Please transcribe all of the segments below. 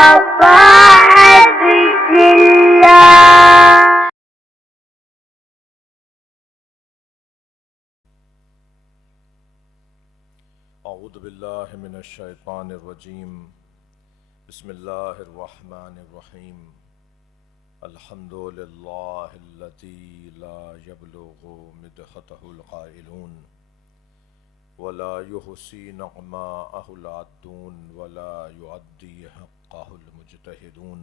طاعة الله. اعوذ باللہ من الشیطان الرجیم بسم اللہ الرحمن الرحیم الحمد للہ الذی لا یبلغ مدحتہ القائلون ولا یحصی نعماءہ العادون ولا یعدی حقہ المجتہدون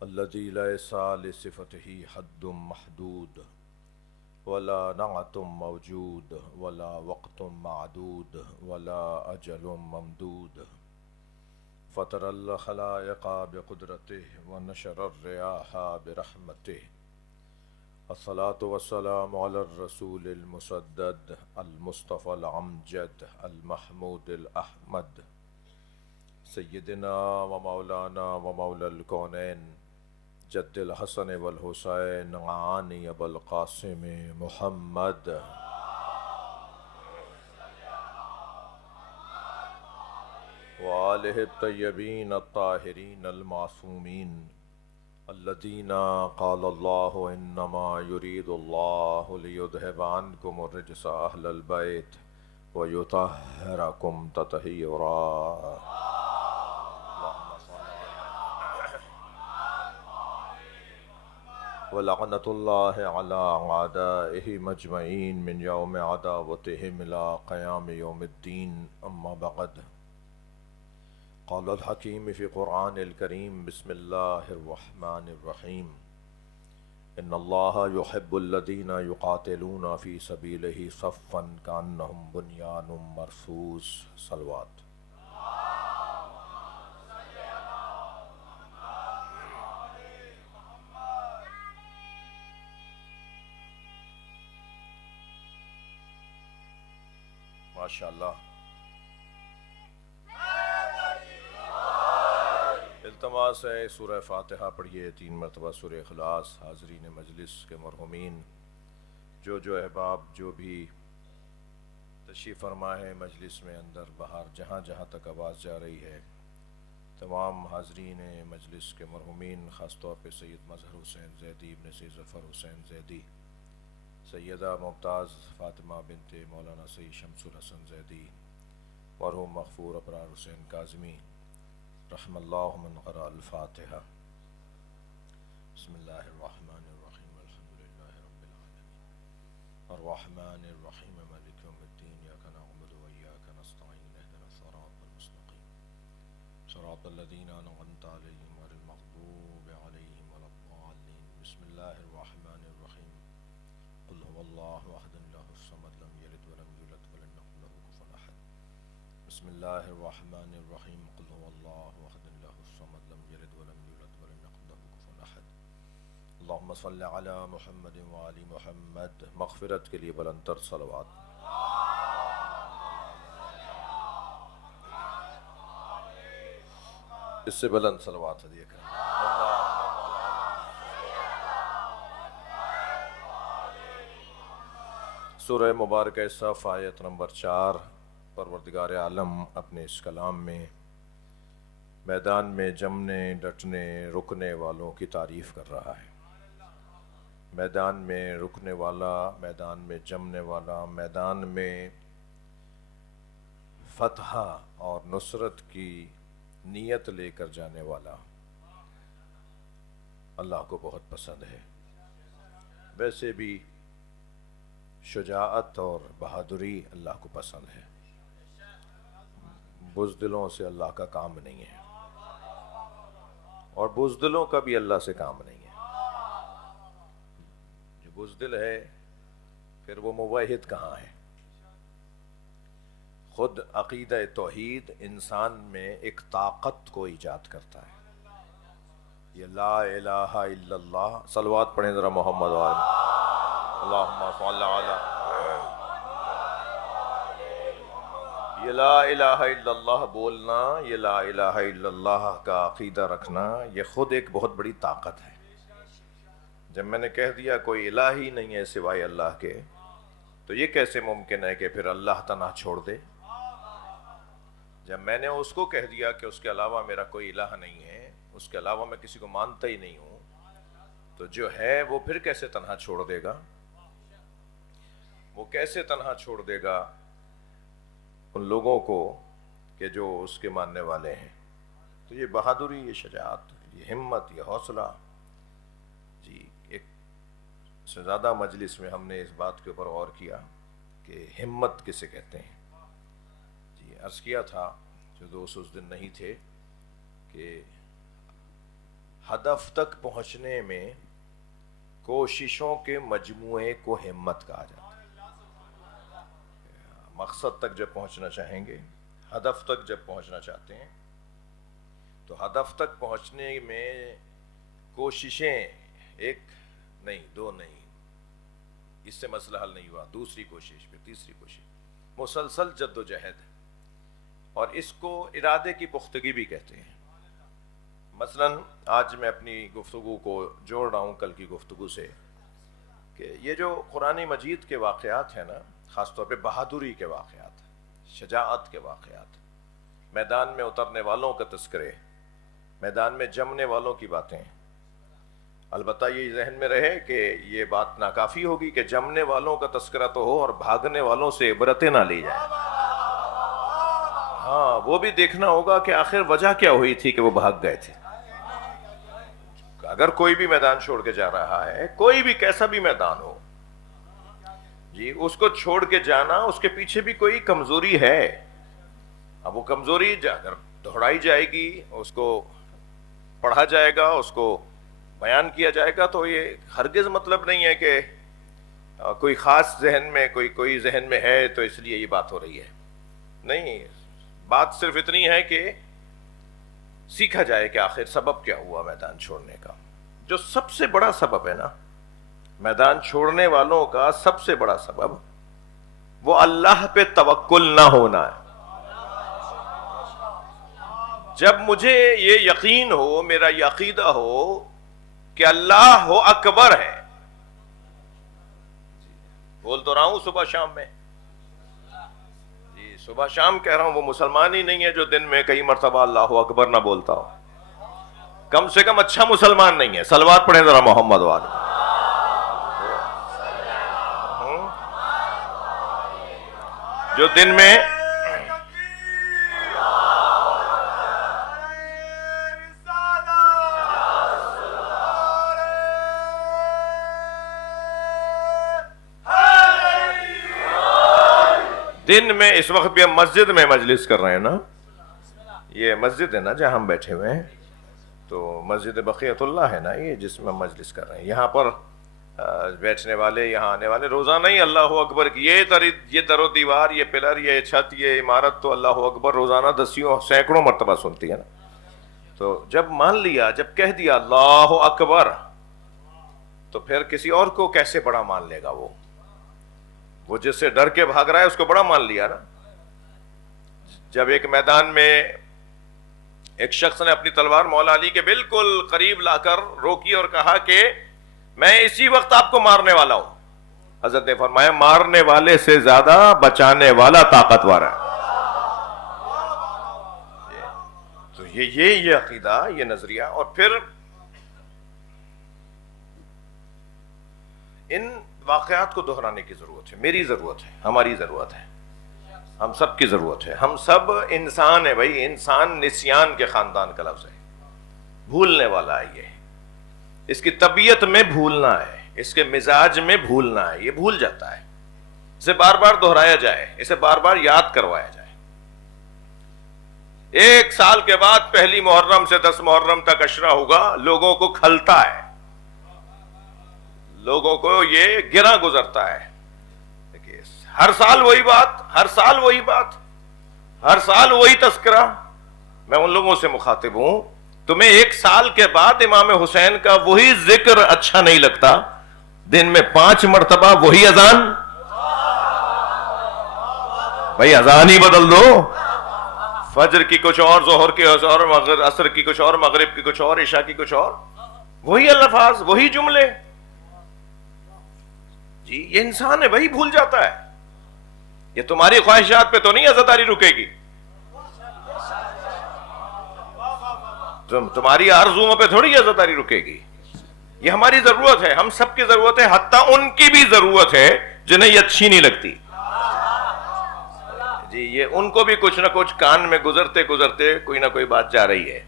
الذی لیس لصفتہ حد محدود ولا نعت موجود ولا وقت معدود ولا اجل ممدود فطر الخلائق بقدرته ونشر الرياح برحمته الصلاة والسلام على الرسول المسدد المصطفى الامجد المحمود الاحمد سیدنا ومولانا ومولا الكونین جد الحسن والحسین عانی ابو القاسم محمد وآلہ الطیبین الطاہرین المعصومین الذین قال اللہ انما یرید اللہ لیذہب عنکم الرجس اہل البیت ویطہرکم تطہیرا ولعنت اللہ علی اعدائہ مجمعین من یوم عداوتہم الی قیام یوم الدین اما بعد قال الحکیم فی قرآن الکریم بسم اللہ الرحمن الرحیم ان اللہ یحب الذین یقاتلون فی سبیلہ صفا کانہم بنیان مرصوص صلوات ماشاءاللہ التماس ہے سورہ فاتحہ پڑھیے 3 مرتبہ سورہ اخلاص حاضرین مجلس کے مرحومین جو احباب جو بھی تشریف فرما ہے مجلس میں اندر باہر جہاں جہاں تک آواز جا رہی ہے تمام حاضرین مجلس کے مرحومین خاص طور پہ سید مظہر حسین زیدی ابن سید ظفر حسین زیدی سیدہ ممتاز فاطمہ بنت مولانا سید شمس الحسن زیدی مرحوم مغفور ابرار حسین کاظمی رحم اللہ من قرأ الفاتحہ بسم اللہ الرحمن الرحیم الحمد للہ رب العالمین الرحمن الرحیم مالک یوم الدین ایاک نعبد و ایاک نستعین اهدنا الصراط المستقیم صراط الذین انعمت علیہم غیر المغضوب علیہم ولا الضالین بسم اللہ الرحمن الرحیم قل هو اللہ احد اللہ الصمد لم یلد ولم یولد ولم یکن له کفوا احد بسم اللہ الرحمن الرحیم قل هو اللہ احد اللہ الصمد لم یلد ولم یولد ولم یکن له کفوا احد اللہم صل علی محمد وآل محمد مغفرت کے لیے بلندتر صلوات اس سے بلند صلوات ہدیہ کریں سورہ مبارکہ صف آیت نمبر 4 پروردگار عالم اپنے اس کلام میں میدان میں جمنے ڈٹنے رکنے والوں کی تعریف کر رہا ہے میدان میں رکنے والا میدان میں جمنے والا میدان میں فتح اور نصرت کی نیت لے کر جانے والا اللہ کو بہت پسند ہے ویسے بھی شجاعت اور بہادری اللہ کو پسند ہے بزدلوں سے اللہ کا کام نہیں ہے اور بزدلوں کا بھی اللہ سے کام نہیں ہے جو بزدل ہے پھر وہ موحد کہاں ہے خود عقیدہ توحید انسان میں ایک طاقت کو ایجاد کرتا ہے یہ لا الہ الا اللہ صلوات پڑھیں ذرا محمد وآلہ اللہم صل علی یہ لا الہ الا اللہ بولنا یہ لا الہ الا اللہ کا عقیدہ رکھنا یہ خود ایک بہت بڑی طاقت ہے جب میں نے کہہ دیا کوئی الہ ہی نہیں ہے سوائے اللہ کے تو یہ کیسے ممکن ہے کہ پھر اللہ تنہا چھوڑ دے جب میں نے اس کو کہہ دیا کہ اس کے علاوہ میرا کوئی الہ نہیں ہے، اس کے علاوہ میں کسی کو مانتا ہی نہیں ہوں، تو جو ہے وہ پھر کیسے تنہا چھوڑ دے گا؟ وہ کیسے تنہا چھوڑ دے گا ان لوگوں کو کہ جو اس کے ماننے والے ہیں؟ تو یہ بہادری، یہ شجاعت، یہ ہمت، یہ حوصلہ. جی ایک سے زیادہ مجلس میں ہم نے اس بات کے اوپر غور کیا کہ ہمت کسے کہتے ہیں. جی عرض کیا تھا جو دوست اس دن نہیں تھے کہ ہدف تک پہنچنے میں کوششوں کے مجموعے کو ہمت کہا جاتا ہے. مقصد تک جب پہنچنا چاہیں گے، ہدف تک جب پہنچنا چاہتے ہیں، تو ہدف تک پہنچنے میں کوششیں ایک نہیں، دو نہیں، اس سے مسئلہ حل نہیں ہوا، دوسری کوشش، پھر تیسری کوشش، مسلسل جد و جہد. اور اس کو ارادے کی پختگی بھی کہتے ہیں. مثلا آج میں اپنی گفتگو کو جوڑ رہا ہوں کل کی گفتگو سے کہ یہ جو قرآن مجید کے واقعات ہیں نا، خاص طور پہ بہادری کے واقعات، شجاعت کے واقعات، میدان میں اترنے والوں کا تذکرے، میدان میں جمنے والوں کی باتیں، البتہ یہ ذہن میں رہے کہ یہ بات ناکافی ہوگی کہ جمنے والوں کا تذکرہ تو ہو اور بھاگنے والوں سے عبرتیں نہ لی جائیں. ہاں وہ بھی دیکھنا ہوگا کہ آخر وجہ کیا ہوئی تھی کہ وہ بھاگ گئے تھے. اگر کوئی بھی میدان چھوڑ کے جا رہا ہے، کوئی بھی کیسا بھی میدان ہو، جی اس کو چھوڑ کے جانا، اس کے پیچھے بھی کوئی کمزوری ہے. اب وہ کمزوری اگر دہرائی جائے گی، اس کو پڑھا جائے گا، اس کو بیان کیا جائے گا، تو یہ ہرگز مطلب نہیں ہے کہ کوئی خاص ذہن میں کوئی ذہن میں ہے تو اس لیے یہ بات ہو رہی ہے. نہیں، بات صرف اتنی ہے کہ سیکھا جائے کہ آخر سبب کیا ہوا میدان چھوڑنے کا. جو سب سے بڑا سبب ہے نا میدان چھوڑنے والوں کا، سب سے بڑا سبب وہ اللہ پہ توکل نہ ہونا ہے. جب مجھے یہ یقین ہو، میرا یہ عقیدہ ہو کہ اللہ ہو اکبر ہے، بول تو رہا ہوں صبح شام میں، جی صبح شام کہہ رہا ہوں، وہ مسلمان ہی نہیں ہے جو دن میں کئی مرتبہ اللہ اکبر نہ بولتا ہو. کم سے کم اچھا مسلمان نہیں ہے. صلوات پڑھیں ذرا محمد والے. جو دن میں اس وقت بھی ہم مسجد میں مجلس کر رہے ہیں نا، یہ مسجد ہے نا جہاں ہم بیٹھے ہوئے ہیں، تو مسجد بقیت اللہ ہے نا یہ جس میں ہم مجلس کر رہے ہیں. یہاں پر بیٹھنے والے، یہاں آنے والے روزانہ ہی اللہ اکبر کی یہ در و دیوار، یہ پلر، یہ چھت، یہ عمارت تو اللہ اکبر روزانہ دسیوں سینکڑوں مرتبہ سنتی ہے نا. تو جب مان لیا، جب کہہ دیا اللہ اکبر، تو پھر کسی اور کو کیسے بڑا مان لے گا؟ وہ جس سے ڈر کے بھاگ رہا ہے اس کو بڑا مان لیا نا. جب ایک میدان میں ایک شخص نے اپنی تلوار مولا علی کے بالکل قریب لا کر روکی اور کہا کہ میں اسی وقت آپ کو مارنے والا ہوں، حضرت نے فرمایا مارنے والے سے زیادہ بچانے والا طاقتور ہے. تو یہ عقیدہ، یہ نظریہ. اور پھر ان واقعات کو دہرانے کی ضرورت ہے، میری ضرورت ہے، ہماری ضرورت ہے، ہم سب کی ضرورت ہے. ہم سب انسان ہیں بھائی. انسان نسیان کے خاندان کا لفظ ہے، بھولنے والا ہے. یہ اس کی طبیعت میں بھولنا ہے، اس کے مزاج میں بھولنا ہے. یہ بھول جاتا ہے. اسے بار بار دہرایا جائے، اسے بار بار یاد کروایا جائے. 1 سال کے بعد پہلی محرم سے 10 محرم تک عشرہ ہوگا، لوگوں کو کھلتا ہے، لوگوں کو یہ گرا گزرتا ہے. ہر سال وہی بات، ہر سال وہی بات، ہر سال وہی تذکرہ. میں ان لوگوں سے مخاطب ہوں، تمہیں 1 سال کے بعد امام حسین کا وہی ذکر اچھا نہیں لگتا، دن میں 5 مرتبہ وہی اذان. بھائی اذان ہی بدل دو، فجر کی کچھ اور، ظہر کی کچھ اور، عصر کی کچھ اور، مغرب کی کچھ اور، عشاء کی کچھ اور، وہی الفاظ، وہی جملے. جی یہ انسان ہے بھائی، بھول جاتا ہے. یہ تمہاری خواہشات پہ تو نہیں عزاداری رکے گی. تمہاری آرزوؤں پہ تھوڑی عزتداری رکے گی. یہ ہماری ضرورت ہے, ہم سب کی ضرورت ہے, حتیٰ ان کی بھی ضرورت ہے جنہیں یہ اچھی نہیں لگتی. جی یہ ان کو بھی کچھ نہ کچھ کان میں گزرتے گزرتے کوئی نہ کوئی بات جا رہی ہے,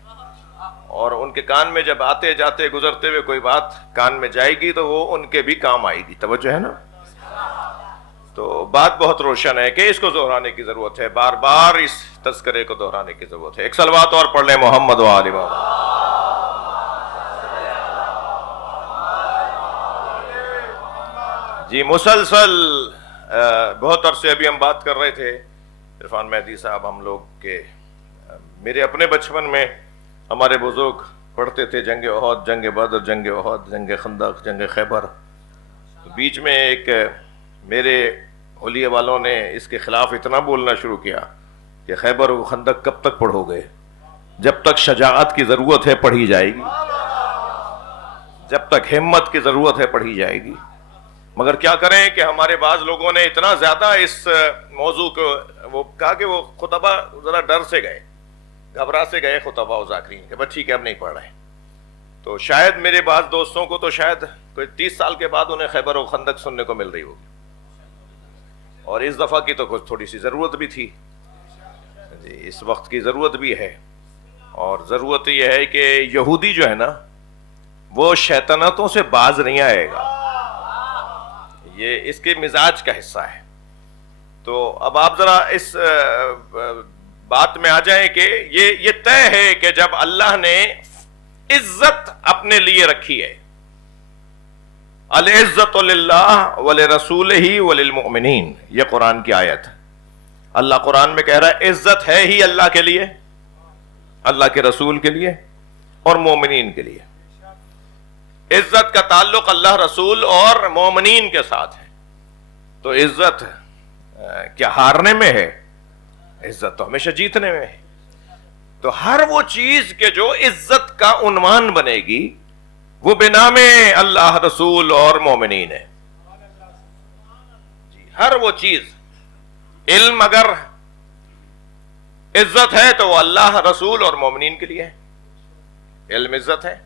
اور ان کے کان میں جب آتے جاتے گزرتے ہوئے کوئی بات کان میں جائے گی تو وہ ان کے بھی کام آئے گی. توجہ ہے نا؟ تو بات بہت روشن ہے کہ اس کو دہرانے کی ضرورت ہے, بار بار اس تذکرے کو دہرانے کی ضرورت ہے. ایک صلوات اور پڑھ لیں محمد و آل محمد. جی مسلسل بہت عرصے ابھی ہم بات کر رہے تھے عرفان مہدی صاحب, ہم لوگ کے میرے اپنے بچپن میں ہمارے بزرگ پڑھتے تھے جنگ احد, جنگ بدر, جنگ احد, جنگ خندق, جنگ خیبر. تو بیچ میں ایک میرے حلیے والوں نے اس کے خلاف اتنا بولنا شروع کیا کہ خیبر و خندق کب تک پڑھو گے, جب تک شجاعت کی ضرورت ہے پڑھی جائے گی, جب تک ہمت کی ضرورت ہے پڑھی جائے گی. مگر کیا کریں کہ ہمارے بعض لوگوں نے اتنا زیادہ اس موضوع کو وہ کہا کہ وہ خطبہ ذرا ڈر سے گئے, گھبرا سے گئے خطبہ و ذاکرین کہ بس ٹھیک ہے اب نہیں پڑھ رہے. تو شاید میرے بعض دوستوں کو تو شاید کوئی 30 سال کے بعد انہیں خیبر و خندق سننے کو مل رہی ہوگی, اور اس دفعہ کی تو کچھ تھوڑی سی ضرورت بھی تھی. جی اس وقت کی ضرورت بھی ہے, اور ضرورت یہ ہے کہ یہودی جو ہے نا وہ شیطنتوں سے باز نہیں آئے گا, یہ اس کے مزاج کا حصہ ہے. تو اب آپ ذرا اس بات میں آ جائیں کہ یہ طے ہے کہ جب اللہ نے عزت اپنے لیے رکھی ہے, العزت للہ ولرسولہ وللمؤمنین, یہ قرآن کی آیت ہے. اللہ قرآن میں کہہ رہا ہے عزت ہے ہی اللہ کے لیے, اللہ کے رسول کے لیے اور مومنین کے لیے. عزت کا تعلق اللہ رسول اور مومنین کے ساتھ ہے. تو عزت کیا ہارنے میں ہے؟ عزت تو ہمیشہ جیتنے میں ہے. تو ہر وہ چیز کے جو عزت کا عنوان بنے گی وہ بنام اللہ رسول اور مومنین ہے. جی ہر وہ چیز, علم اگر عزت ہے تو وہ اللہ رسول اور مومنین کے لیے ہے, علم عزت ہے.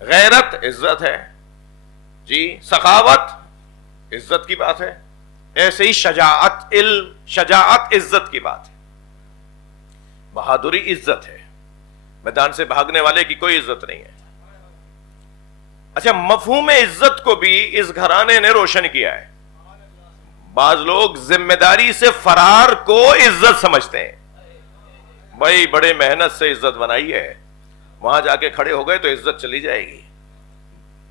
غیرت عزت ہے, جی سخاوت عزت کی بات ہے. ایسے ہی شجاعت, علم شجاعت عزت کی بات ہے. بہادری عزت ہے, میدان سے بھاگنے والے کی کوئی عزت نہیں ہے. اچھا مفہوم عزت کو بھی اس گھرانے نے روشن کیا ہے. بعض لوگ ذمہ داری سے فرار کو عزت سمجھتے ہیں. بھائی بڑے محنت سے عزت بنائی ہے, وہاں جا کے کھڑے ہو گئے تو عزت چلی جائے گی.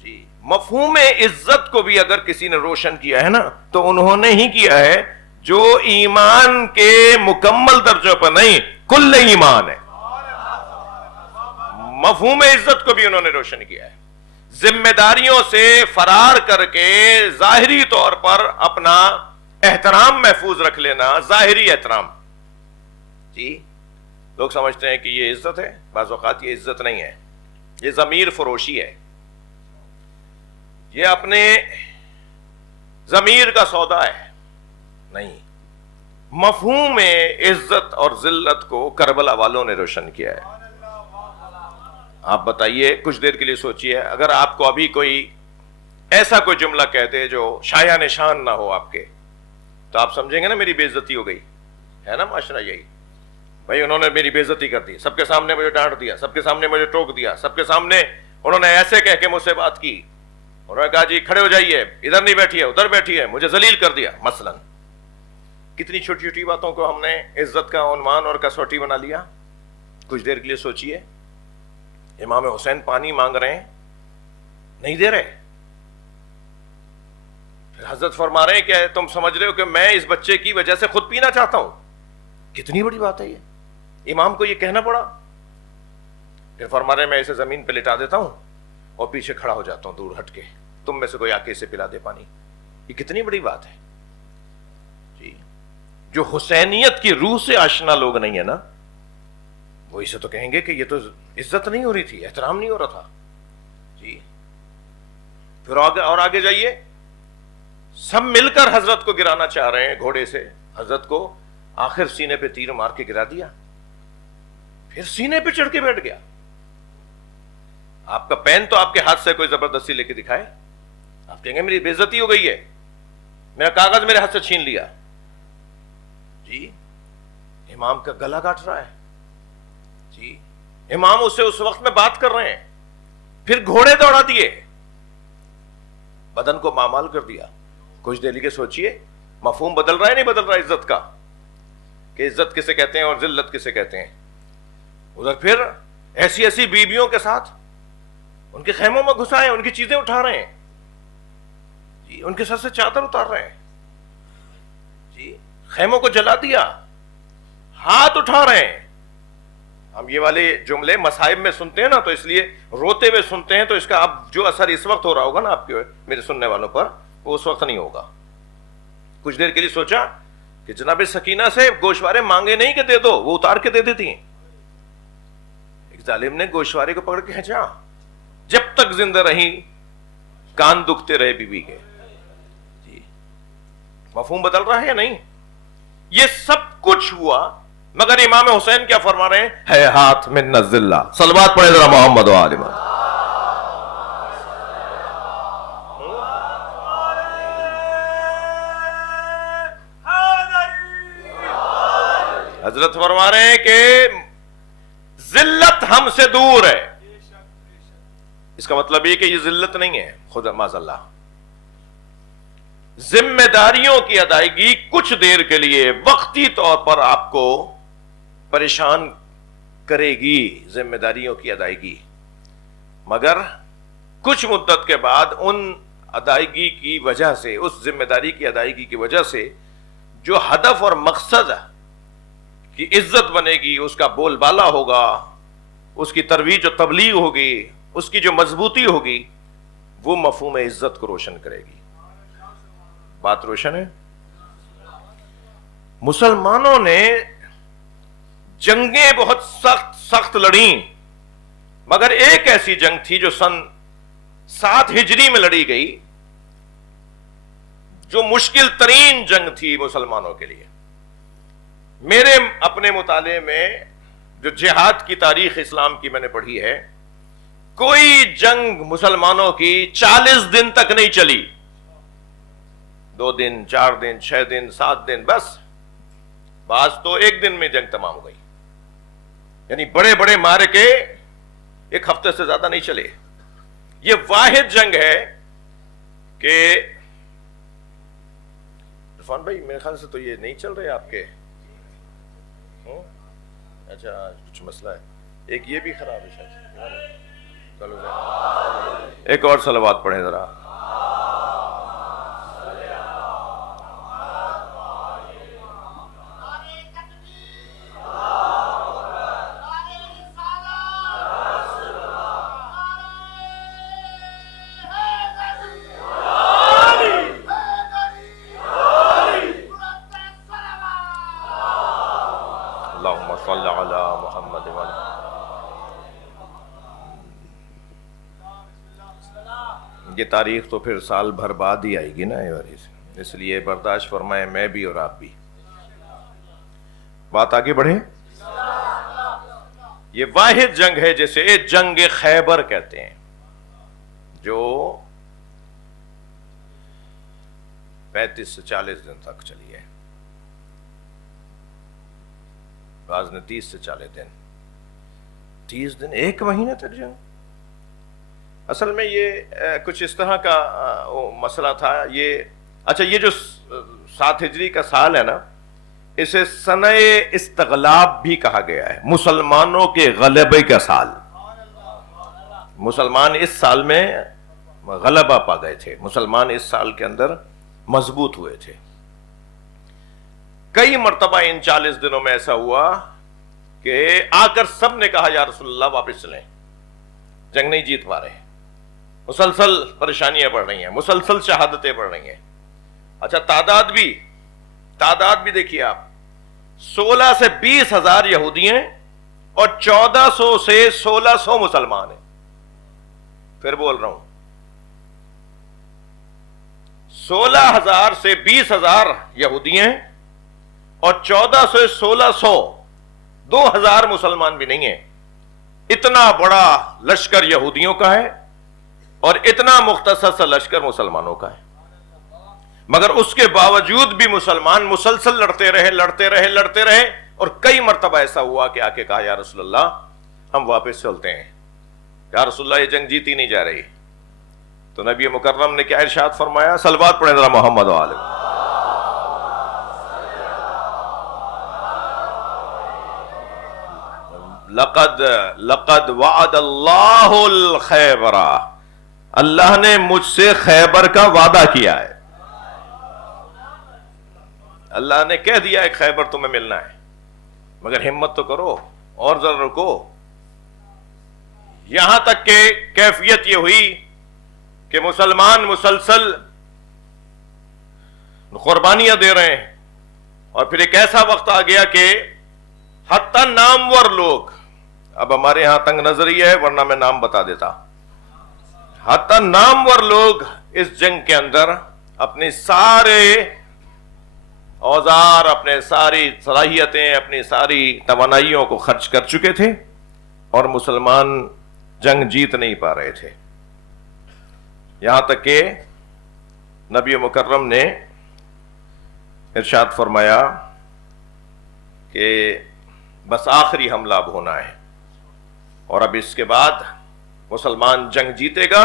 جی مفہوم عزت کو بھی اگر کسی نے روشن کیا ہے نا تو انہوں نے ہی کیا ہے جو ایمان کے مکمل درجوں پر نہیں, کل ایمان ہے. مفہوم عزت کو بھی انہوں نے روشن کیا ہے. ذمہ داریوں سے فرار کر کے ظاہری طور پر اپنا احترام محفوظ رکھ لینا, ظاہری احترام. جی لوگ سمجھتے ہیں کہ یہ عزت ہے, بعض اوقات یہ عزت نہیں ہے, یہ ضمیر فروشی ہے. یہ اپنے ضمیر کا سودا ہے. نہیں, مفہوم عزت اور ذلت کو کربلا والوں نے روشن کیا ہے. آپ بتائیے, کچھ دیر کے لیے سوچئے, اگر آپ کو ابھی کوئی ایسا کوئی جملہ کہہ دے جو شایع نشان نہ ہو آپ کے, تو آپ سمجھیں گے نا میری بے عزتی ہو گئی ہے نا. معاشرہ یہی, بھائی انہوں نے میری بے عزتی کر دی, سب کے سامنے مجھے ڈانٹ دیا, سب کے سامنے مجھے ٹوک دیا, سب کے سامنے انہوں نے ایسے کہہ کے مجھ سے بات کی, انہوں نے کہا جی کھڑے ہو جائیے, ادھر نہیں بیٹھی ہے ادھر بیٹھی ہے, مجھے ذلیل کر دیا مثلا. کتنی چھوٹی چھوٹی باتوں کو ہم نے عزت کا عنوان اور کسوٹی بنا لیا. کچھ دیر کے لیے سوچئے, امام حسین پانی مانگ رہے ہیں, نہیں دے رہے, پھر حضرت فرما رہے ہیں کہ تم سمجھ رہے ہو کہ میں اس بچے کی وجہ سے خود پینا چاہتا ہوں. کتنی بڑی بات ہے یہ, امام کو یہ کہنا پڑا. پھر فرما رہے ہیں میں اسے زمین پہ لٹا دیتا ہوں اور پیچھے کھڑا ہو جاتا ہوں دور ہٹ کے, تم میں سے کوئی آ کے اسے پلا دے پانی. یہ کتنی بڑی بات ہے. جی جو حسینیت کی روح سے آشنا لوگ نہیں ہے نا, وہ اسے تو کہیں گے کہ یہ تو عزت نہیں ہو رہی تھی, احترام نہیں ہو رہا تھا. جی پھر آگے جائیے, سب مل کر حضرت کو گرانا چاہ رہے ہیں گھوڑے سے, حضرت کو آخر سینے پہ تیر مار کے گرا دیا, پھر سینے پہ چڑھ کے بیٹھ گیا. آپ کا پین تو آپ کے ہاتھ سے کوئی زبردستی لے کے دکھائے، آپ کہیں گے میری بے عزتی ہو گئی ہے، میرا کاغذ میرے ہاتھ سے چھین لیا. جی امام کا گلا کاٹ رہا ہے، جی امام اسے اس وقت میں بات کر رہے ہیں، پھر گھوڑے دوڑا دیے، بدن کو مامال کر دیا. کچھ دیر کے سوچئے مفہوم بدل رہا ہے نہیں بدل رہا عزت کا، کہ عزت کسے کہتے ہیں اور ذلت کسے کہتے ہیں. ادھر پھر ایسی ایسی بیویوں کے ساتھ ان کے خیموں میں گھسائے، ان کی چیزیں اٹھا رہے ہیں، جی ان کے سر سے چادر اتار رہے ہیں، جی خیموں کو جلا دیا، ہاتھ اٹھا رہے ہیں. ہم یہ والے جملے مصائب میں سنتے ہیں نا تو اس لیے روتے ہوئے سنتے ہیں، تو اس کا اب جو اثر اس وقت ہو رہا ہوگا نا آپ کے میرے سننے والوں پر، وہ اس وقت نہیں ہوگا. کچھ دیر کے لیے سوچا کہ جناب سکینہ سے گوشوارے مانگے نہیں کہ دے دو، وہ اتار کے دے دیتی ہیں. ایک ظالم نے گوشوارے کو پکڑ کے کھینچا، جب تک زندہ رہی کان دکھتے رہے بیوی کے. جی مفہوم بدل رہا ہے یا نہیں؟ یہ سب کچھ ہوا، مگر امام حسین کیا فرما رہے ہیں؟ ہے ہاتھ من نزلہ. صلوات پڑھے ذرا محمد و آل محمد. حضرت فرما رہے ہیں کہ ذلت ہم سے دور ہے. اس کا مطلب یہ کہ یہ ذلت نہیں ہے، خدا معاذ اللہ. ذمہ داریوں کی ادائیگی کچھ دیر کے لیے وقتی طور پر آپ کو پریشان کرے گی، ذمہ داریوں کی ادائیگی، مگر کچھ مدت کے بعد ان ادائیگی کی وجہ سے، اس ذمہ داری کی ادائیگی کی وجہ سے جو ہدف اور مقصد کی عزت بنے گی، اس کا بول بالا ہوگا، اس کی ترویج و تبلیغ ہوگی، اس کی جو مضبوطی ہوگی، وہ مفہوم عزت کو روشن کرے گی. بات روشن ہے؟ مسلمانوں نے جنگیں بہت سخت لڑیں، مگر ایک ایسی جنگ تھی جو سن 7 ہجری میں لڑی گئی، جو مشکل ترین جنگ تھی مسلمانوں کے لیے. میرے اپنے مطالعے میں جو جہاد کی تاریخ اسلام کی میں نے پڑھی ہے، کوئی جنگ مسلمانوں کی 40 دن تک نہیں چلی. 2 دن، 4 دن، 6 دن، 7 دن، بس. بعض تو ایک دن میں جنگ تمام ہو گئی. یعنی بڑے بڑے معرکے ایک ہفتے سے زیادہ نہیں چلے. یہ واحد جنگ ہے کہ عرفان بھائی میرے خیال سے تو یہ نہیں چل رہے آپ کے. اچھا کچھ مسئلہ ہے، ایک یہ بھی خراب ہے شاید. چلو ایک اور صلوات پڑھیں ذرا. یہ تاریخ تو پھر سال بھر بعد ہی آئے گی نا، اس لیے برداشت فرمائیں میں بھی اور آپ بھی. بات آگے بڑھے. یہ واحد جنگ ہے جسے جنگ خیبر کہتے ہیں، جو 35 سے 40 دن تک چلی ہے. بعض نے 30 سے 40 دن، 30 دن، 1 مہینے تک جنگ. اصل میں یہ کچھ اس طرح کا مسئلہ تھا. یہ اچھا، یہ جو 7 ہجری کا سال ہے نا، اسے سنہ استغلاب بھی کہا گیا ہے، مسلمانوں کے غلبے کا سال. مسلمان اس سال میں غلبہ پا گئے تھے، مسلمان اس سال کے اندر مضبوط ہوئے تھے. کئی مرتبہ ان 40 دنوں میں ایسا ہوا کہ آ کر سب نے کہا یا رسول اللہ واپس چلیں، جنگ نہیں جیت پا رہے، مسلسل پریشانیاں بڑھ رہی ہیں، مسلسل شہادتیں بڑھ رہی ہیں. اچھا تعداد بھی دیکھیے آپ، 16 سے 20 ہزار یہودی ہیں اور 1400 سے 1600 مسلمان ہیں. پھر بول رہا ہوں، 16,000 سے 20,000 یہودی ہیں اور 1400 سے 1600، 2000 مسلمان بھی نہیں ہیں. اتنا بڑا لشکر یہودیوں کا ہے اور اتنا مختصر سا لشکر مسلمانوں کا ہے، مگر اس کے باوجود بھی مسلمان مسلسل لڑتے رہے اور کئی مرتبہ ایسا ہوا کہ آ کے کہا یا رسول اللہ ہم واپس چلتے ہیں، یا رسول اللہ یہ جنگ جیتی نہیں جا رہی. تو نبی مکرم نے کیا ارشاد فرمایا؟ صلوات پڑھیں ذرا محمد و آلہ. لقد وعد اللہ الخیبر، اللہ نے مجھ سے خیبر کا وعدہ کیا ہے. اللہ نے کہہ دیا ہے خیبر تمہیں ملنا ہے، مگر ہمت تو کرو اور ذرا رکو. یہاں تک کہ کیفیت یہ ہوئی کہ مسلمان مسلسل قربانیاں دے رہے ہیں، اور پھر ایک ایسا وقت آ گیا کہ حتی نامور لوگ، اب ہمارے ہاں تنگ نظری ہے ورنہ میں نام بتا دیتا، حتی نامور لوگ اس جنگ کے اندر اپنے سارے اوزار، اپنے ساری صلاحیتیں، اپنی ساری توانائیوں کو خرچ کر چکے تھے اور مسلمان جنگ جیت نہیں پا رہے تھے. یہاں تک کہ نبی مکرم نے ارشاد فرمایا کہ بس آخری حملہ اب ہونا ہے اور اب اس کے بعد مسلمان جنگ جیتے گا،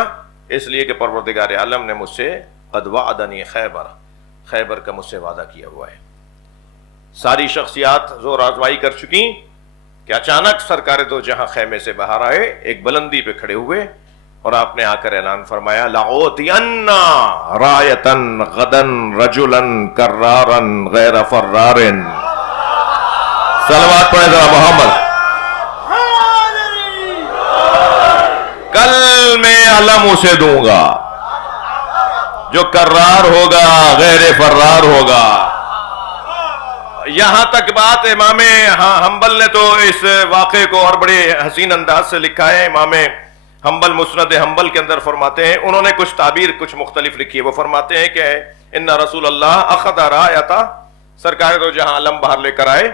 اس لیے کہ پروردگار عالم نے مجھ سے قد وعدنی خیبر کا مجھ سے وعدہ کیا ہوا ہے. ساری شخصیات زور آزمائی کر چکی کہ اچانک سرکار دو جہاں خیمے سے باہر آئے، ایک بلندی پہ کھڑے ہوئے اور آپ نے آ کر اعلان فرمایا لَأُوتِيَنَّ رَایَةً غَدًا رَجُلًا كَرَّارًا غَيْرَ فَرَّارٍ. صلوات پڑھیں ذرا محمد. کل میں علم اسے دوں گا جو کرار ہوگا، غیر فرار ہوگا. یہاں تک بات امام حنبل نے تو اس واقعے کو اور بڑے حسین انداز سے لکھا ہے. امام حنبل مسند حنبل کے اندر فرماتے ہیں، انہوں نے کچھ تعبیر کچھ مختلف لکھی ہے. وہ فرماتے ہیں کہ ان رسول اللہ اخذ رایتا، سرکار دو جہاں علم باہر لے کر آئے،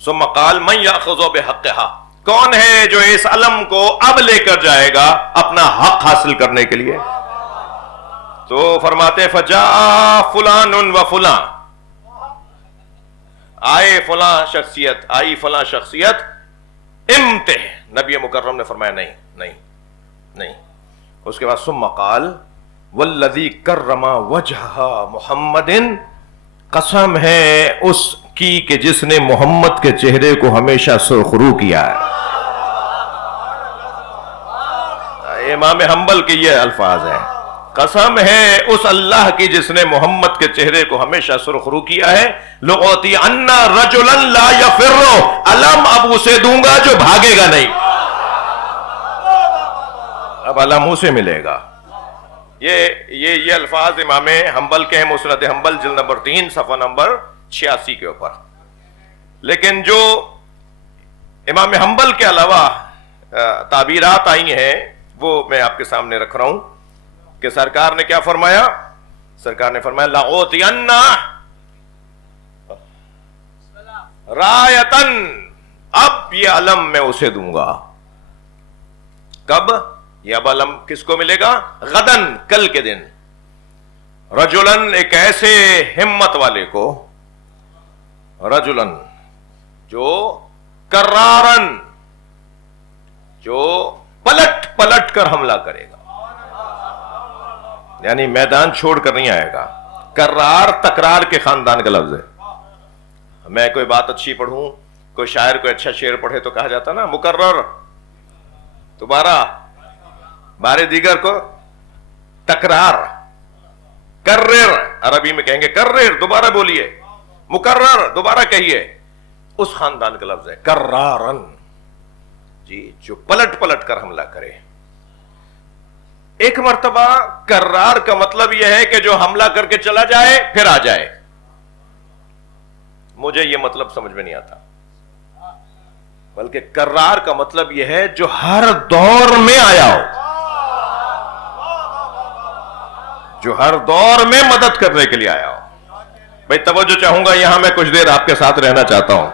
ثم قال من یاخذ بحقها، کون ہے جو اس علم کو اب لے کر جائے گا اپنا حق حاصل کرنے کے لیے؟ تو فرماتے ہیں فجاء فلان و فلان، آئے فلاں شخصیت، آئی فلاں شخصیت. امتح، نبی مکرم نے فرمایا نہیں نہیں نہیں. اس کے بعد ثم قال والذی کرم وجہ محمد، قسم ہے اس کی کہ جس نے محمد کے چہرے کو ہمیشہ سرخرو کیا ہے. امام حنبل کے یہ الفاظ ہیں، قسم ہے اس اللہ کی جس نے محمد کے چہرے کو ہمیشہ سرخرو کیا ہے. لَأُوتِيَنَّ رَجُلًا لَا يَفِرُّ، علم اب اسے دوں گا جو بھاگے گا نہیں، اب علم اسے ملے گا. یہ الفاظ امام حنبل کے ہیں، مسند حنبل جلد نمبر 3 صفحہ نمبر 86 کے اوپر. لیکن جو امام حنبل کے علاوہ تعبیرات آئی ہیں وہ میں آپ کے سامنے رکھ رہا ہوں کہ سرکار نے کیا فرمایا؟ سرکار نے فرمایا لَأُوتِيَنَّ رَایَةً، اب یہ علم میں اسے دوں گا. کب؟ یہ اب علم کس کو ملے گا؟ غدن، کل کے دن. رجلن، ایک ایسے ہمت والے کو، رجلن جو کرارن، جو پلٹ پلٹ کر حملہ کرے گا، یعنی میدان چھوڑ کر نہیں آئے گا. کرار تکرار کے خاندان کا لفظ ہے. میں کوئی بات اچھی پڑھوں، کوئی شاعر کوئی اچھا شعر پڑھے تو کہا جاتا نا مکرر، دوبارہ. بارے دیگر کو تکرار، کرر، عربی میں کہیں گے کرر، دوبارہ بولیے. مکرر، دوبارہ کہیے. اس خاندان کا لفظ ہے کرارن، جی، جو پلٹ پلٹ کر حملہ کرے. ایک مرتبہ کرار کا مطلب یہ ہے کہ جو حملہ کر کے چلا جائے پھر آ جائے. مجھے یہ مطلب سمجھ میں نہیں آتا، بلکہ کرار کا مطلب یہ ہے جو ہر دور میں آیا ہو، جو ہر دور میں مدد کرنے کے لیے آیا ہو. بھئی توجہ چاہوں گا، یہاں میں کچھ دیر آپ کے ساتھ رہنا چاہتا ہوں.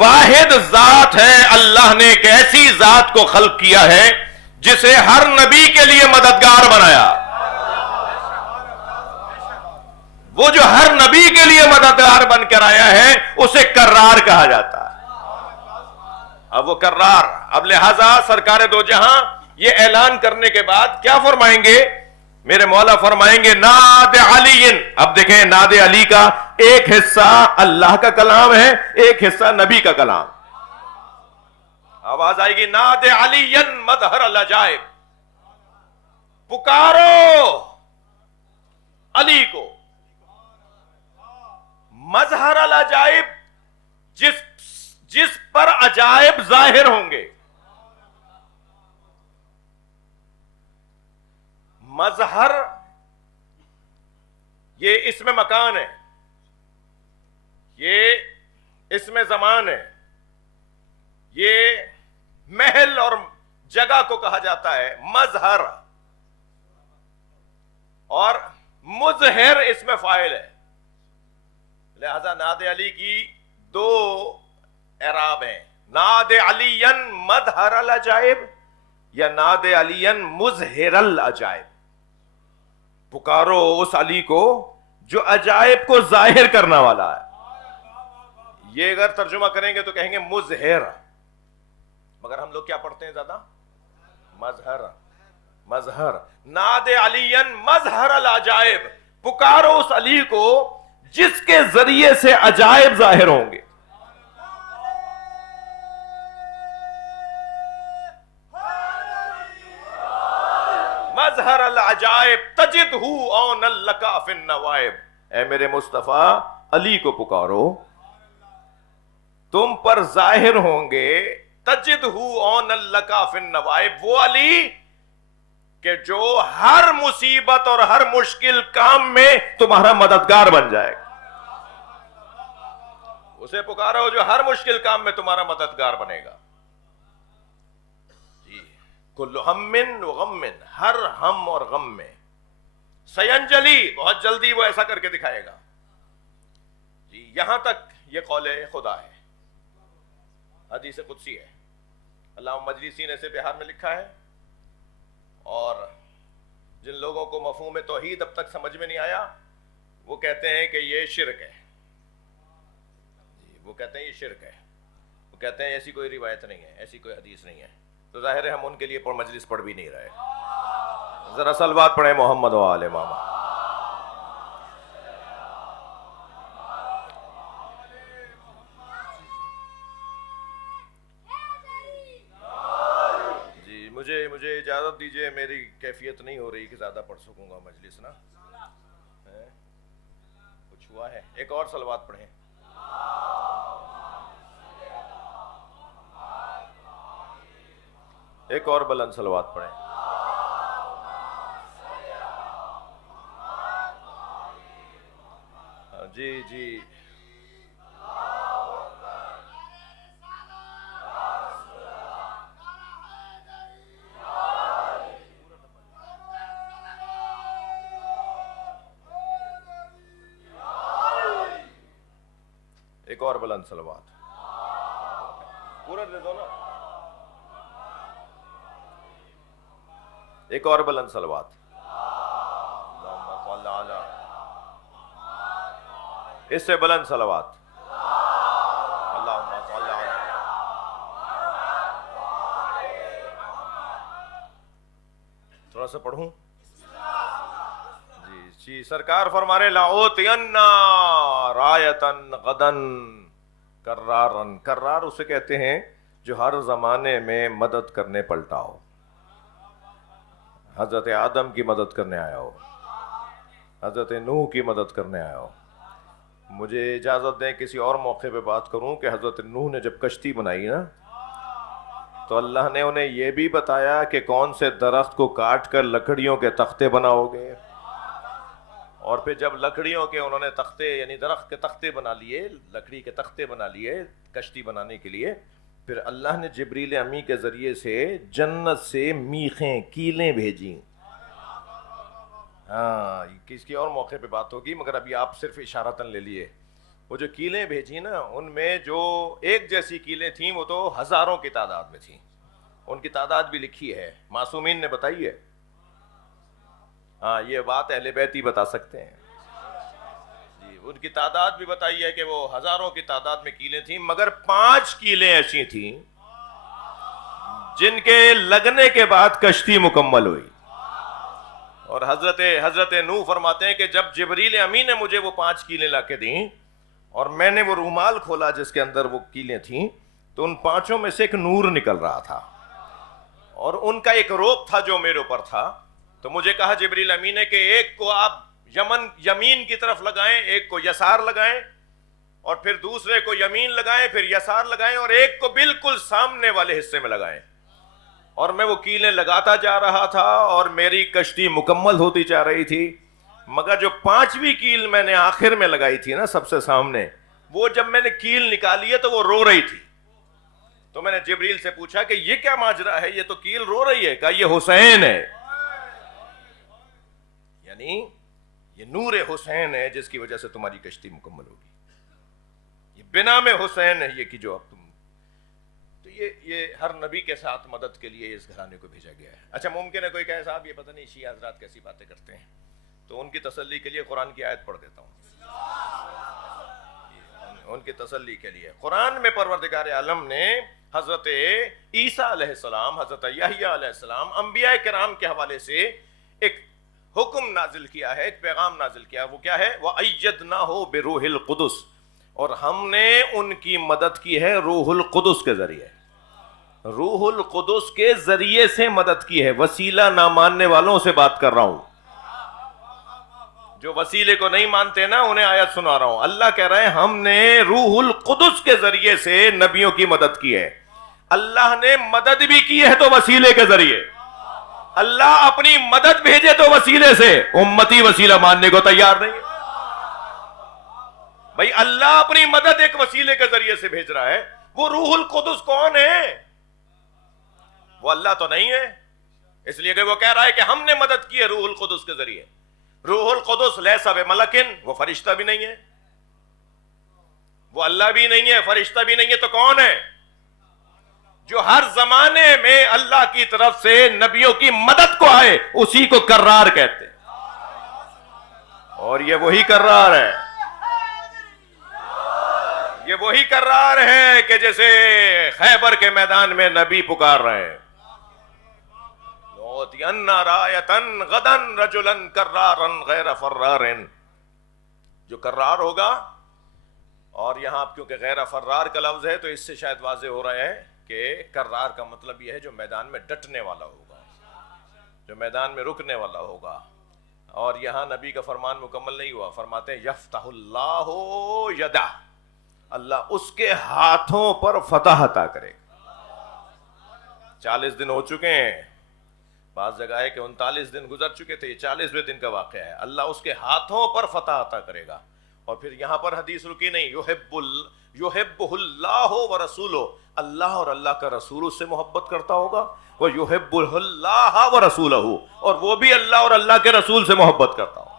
واحد ذات ہے، اللہ نے ایک ایسی ذات کو خلق کیا ہے جسے ہر نبی کے لیے مددگار بنایا. وہ جو ہر نبی کے لیے مددگار بن کر آیا ہے اسے کرار کہا جاتا ہے. اب وہ کرار، اب لہذا سرکار دو جہاں یہ اعلان کرنے کے بعد کیا فرمائیں گے؟ میرے مولا فرمائیں گے ناد علی. اب دیکھیں ناد علی کا ایک حصہ اللہ کا کلام ہے، ایک حصہ نبی کا کلام. آواز آئے گی ناد علی مظہر العجائب، پکارو علی کو مظہر العجائب، جس پر عجائب ظاہر ہوں گے. مظہر یہ اسم مکان ہے، یہ اسم زمان ہے، یہ محل اور جگہ کو کہا جاتا ہے مظہر. اور مظہر اسم فاعل ہے. لہذا ناد علی کی دو اعراب ہیں، ناد علی مظہر العجائب یا ناد علی مظہر العجائب. پکارو اس علی کو جو عجائب کو ظاہر کرنا والا ہے. یہ اگر ترجمہ کریں گے تو کہیں گے مظہر، مگر ہم لوگ کیا پڑھتے ہیں زیادہ؟ مظہر. مظہر ناد علی مظہر العجائب، پکارو اس علی کو جس کے ذریعے سے عجائب ظاہر ہوں گے. مظہر العجائب تجدہ اونا لک فی النوائب. اے میرے مصطفیٰ علی کو پکارو، تم پر ظاہر ہوں گے تجدہ اونا لک فی النوائب، وہ علی کہ جو ہر مصیبت اور ہر مشکل کام میں تمہارا مددگار بن جائے گا. اسے پکارو جو ہر مشکل کام میں تمہارا مددگار بنے گا. کل ہم و غم، ہر ہم اور غم میں، سینجلی، بہت جلدی وہ ایسا کر کے دکھائے گا. جی یہاں تک یہ قول خدا ہے، حدیث قدسی ہے. علامہ مجلسی نے اسے بہار میں لکھا ہے. اور جن لوگوں کو مفہوم توحید اب تک سمجھ میں نہیں آیا وہ کہتے ہیں کہ یہ شرک ہے. وہ کہتے ہیں یہ شرک ہے. وہ کہتے ہیں ایسی کوئی روایت نہیں ہے، ایسی کوئی حدیث نہیں ہے. تو ظاہر ہے ہم ان کے لیے مجلس پڑھ بھی نہیں رہے. ذرا صلوات پڑھیں محمد و آل محمد. جی مجھے اجازت دیجئے، میری کیفیت نہیں ہو رہی کہ زیادہ پڑھ سکوں گا مجلس نا. کچھ ہوا ہے؟ ایک اور صلوات پڑھیں. ایک اور بلند صلوات پڑھیں. جی جی ایک اور بلند صلوات پورا دے دو نا. ایک اور بلند صلوات. اس سے بلند صلوات. اللہم صلی علی. تھوڑا سا پڑھوں. جی سرکار فرما رہے لَأُوتِيَنَّ رَایَةً غَدًا کرارن. کرار اسے کہتے ہیں جو ہر زمانے میں مدد کرنے پلٹاؤ. حضرت آدم کی مدد کرنے آیا ہو، حضرت نوح کی مدد کرنے آیا ہو. مجھے اجازت دیں کسی اور موقع پہ بات کروں کہ حضرت نوح نے جب کشتی بنائی نا تو اللہ نے انہیں یہ بھی بتایا کہ کون سے درخت کو کاٹ کر لکڑیوں کے تختے بناؤ گے. اور پھر جب لکڑیوں کے انہوں نے تختے یعنی درخت کے تختے بنا لیے، لکڑی کے تختے بنا لیے کشتی بنانے کے لیے، پھر اللہ نے جبریل امی کے ذریعے سے جنت سے میخیں کیلیں بھیجیں. ہاں کس کی اور موقع پہ بات ہوگی، مگر ابھی آپ صرف اشارتاً لے لیے. وہ جو کیلیں بھیجی نا، ان میں جو ایک جیسی کیلیں تھیں وہ تو ہزاروں کی تعداد میں تھیں. ان کی تعداد بھی لکھی ہے، معصومین نے بتائی ہے. ہاں یہ بات اہل بیت ہی بتا سکتے ہیں. جی ان کی تعداد بھی بتائی ہے کہ وہ ہزاروں کی تعداد میں کیلیں تھیں، مگر 5 کیلیں ایسی تھیں جن کے لگنے کے بعد کشتی مکمل ہوئی. اور حضرت نوح فرماتے ہیں کہ جب جبریل امین نے مجھے وہ 5 کیلیں لا کے دیں اور میں نے وہ رومال کھولا جس کے اندر وہ کیلیں تھیں، تو ان 5 میں سے ایک نور نکل رہا تھا اور ان کا ایک روپ تھا جو میرے اوپر تھا. تو مجھے کہا جبریل امین نے کہ ایک کو آپ یمین کی طرف لگائیں، ایک کو یسار لگائیں، اور پھر دوسرے کو یمین لگائیں، پھر یسار لگائیں، اور ایک کو بالکل سامنے والے حصے میں لگائیں. اور میں وہ کیلیں لگاتا جا رہا تھا اور میری کشتی مکمل ہوتی جا رہی تھی. مگر جو 5ویں کیل میں نے آخر میں لگائی تھی نا سب سے سامنے، وہ جب میں نے کیل نکالی ہے تو وہ رو رہی تھی. تو میں نے جبریل سے پوچھا کہ یہ کیا ماجرا ہے، یہ تو کیل رو رہی ہے. کہا یہ حسین ہے، یعنی یہ نور حسین ہے جس کی وجہ سے تمہاری کشتی مکمل ہوگی. یہ بنا میں حسین ہے یہ کہ جو اب تم. تو یہ ہر نبی کے ساتھ مدد کے لیے اس گھرانے کو بھیجا گیا ہے. اچھا ممکن ہے کوئی کہے صاحب یہ پتہ نہیں شیعہ حضرات کیسی باتیں کرتے ہیں، تو ان کی تسلی کے لیے قرآن کی آیت پڑھ دیتا ہوں. ان کی تسلی کے لیے قرآن میں پروردگار عالم نے حضرت عیسیٰ علیہ السلام، حضرت یحییٰ علیہ السلام، انبیاء کرام کے حوالے سے ایک حکم نازل کیا ہے، ایک پیغام نازل کیا. وہ کیا ہے؟ وَأَيَّدْنَاهُ بِرُوحِ الْقُدُسِ، اور ہم نے ان کی مدد کی ہے روح القدس کے ذریعے. روح القدس کے ذریعے سے مدد کی ہے. وسیلہ نہ ماننے والوں سے بات کر رہا ہوں، جو وسیلے کو نہیں مانتے نا انہیں آیت سنا رہا ہوں. اللہ کہہ رہے ہیں ہم نے روح القدس کے ذریعے سے نبیوں کی مدد کی ہے. اللہ نے مدد بھی کی ہے تو وسیلے کے ذریعے. اللہ اپنی مدد بھیجے تو وسیلے سے. امتی وسیلہ ماننے کو تیار نہیں ہے بھائی. اللہ اپنی مدد ایک وسیلے کے ذریعے سے بھیج رہا ہے. وہ روح القدس کون ہے؟ وہ اللہ تو نہیں ہے، اس لیے کہ وہ کہہ رہا ہے کہ ہم نے مدد کی ہے روح القدس کے ذریعے. روح القدس لیسا بملکن، وہ فرشتہ بھی نہیں ہے، وہ اللہ بھی نہیں ہے، فرشتہ بھی نہیں ہے. تو کون ہے؟ جو ہر زمانے میں اللہ کی طرف سے نبیوں کی مدد کو آئے اسی کو کرار کہتے ہیں. اور یہ وہی کرار ہے، یہ وہی کرار ہے کہ جیسے خیبر کے میدان میں نبی پکار رہے ہیں لَأُوتِيَنَّ رَایَةً غَدًا رَجُلًا كَرَّارًا غَيْرَ فَرَّارٍ. جو کرار ہوگا، اور یہاں کیونکہ غیر فرار کا لفظ ہے تو اس سے شاید واضح ہو رہا ہے کہ کرار کا مطلب یہ ہے جو میدان میں ڈٹنے والا ہوگا، جو میدان میں رکنے والا ہوگا. اور یہاں نبی کا فرمان مکمل نہیں ہوا. فرماتے ہیں یفتح اللہ یدہ، اللہ اس کے ہاتھوں پر فتح عطا کرے. 40 دن ہو چکے ہیں، بعض جگہ ہے کہ 39 دن گزر چکے تھے، یہ 40ویں دن کا واقعہ ہے. اللہ اس کے ہاتھوں پر فتح عطا کرے گا. اور پھر یہاں پر حدیث رکی نہیں، یحبہ اللہ ورسولہ، اللہ اور اللہ کا رسول اس سے محبت کرتا ہوگا. وَيُحِبُّهُ اللَّهَ وَرَسُولَهُ، اور وہ بھی اللہ اور اللہ کے رسول سے محبت کرتا ہوگا.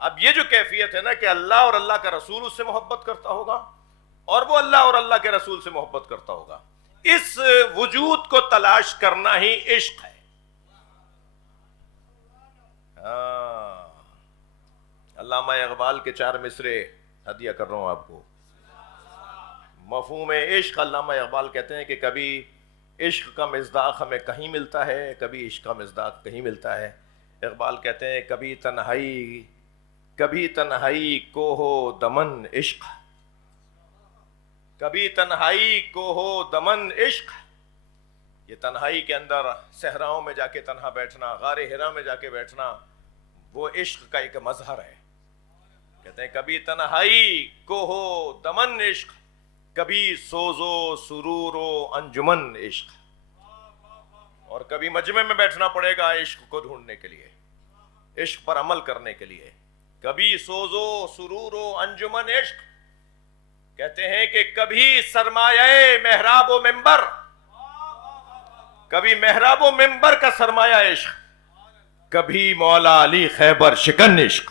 اب یہ جو کیفیت ہے نا کہ اللہ اور اللہ کا رسول اس سے محبت کرتا ہوگا اور وہ اللہ اور اللہ کے رسول سے محبت کرتا ہوگا، اس وجود کو تلاش کرنا ہی عشق ہے. علامہ اقبال کے 4 مصرے ہدیہ کر رہا ہوں آپ کو. مفہوم عشق، علامہ اقبال کہتے ہیں کہ کبھی عشق کا مصداق ہمیں کہیں ملتا ہے، کبھی عشق کا مصداق کہیں ملتا ہے. اقبال کہتے ہیں کبھی تنہائی کو ہو دمن عشق، کبھی تنہائی کو ہو دمن عشق. یہ تنہائی کے اندر صحراؤں میں جا کے تنہا بیٹھنا، غار حرا میں جا کے بیٹھنا، وہ عشق کا ایک مظہر ہے. کہتے ہیں کبھی تنہائی کو ہو دمن عشق، کبھی سوز و سرور و انجمن عشق. اور کبھی مجمع میں بیٹھنا پڑے گا عشق کو ڈھونڈنے کے لیے، عشق پر عمل کرنے کے لیے. کبھی سوز و سرور و انجمن عشق. کہتے ہیں کہ کبھی سرمایہ محراب و منبر، کبھی محراب و منبر کا سرمایہ عشق، کبھی مولا علی خیبر شکن عشق.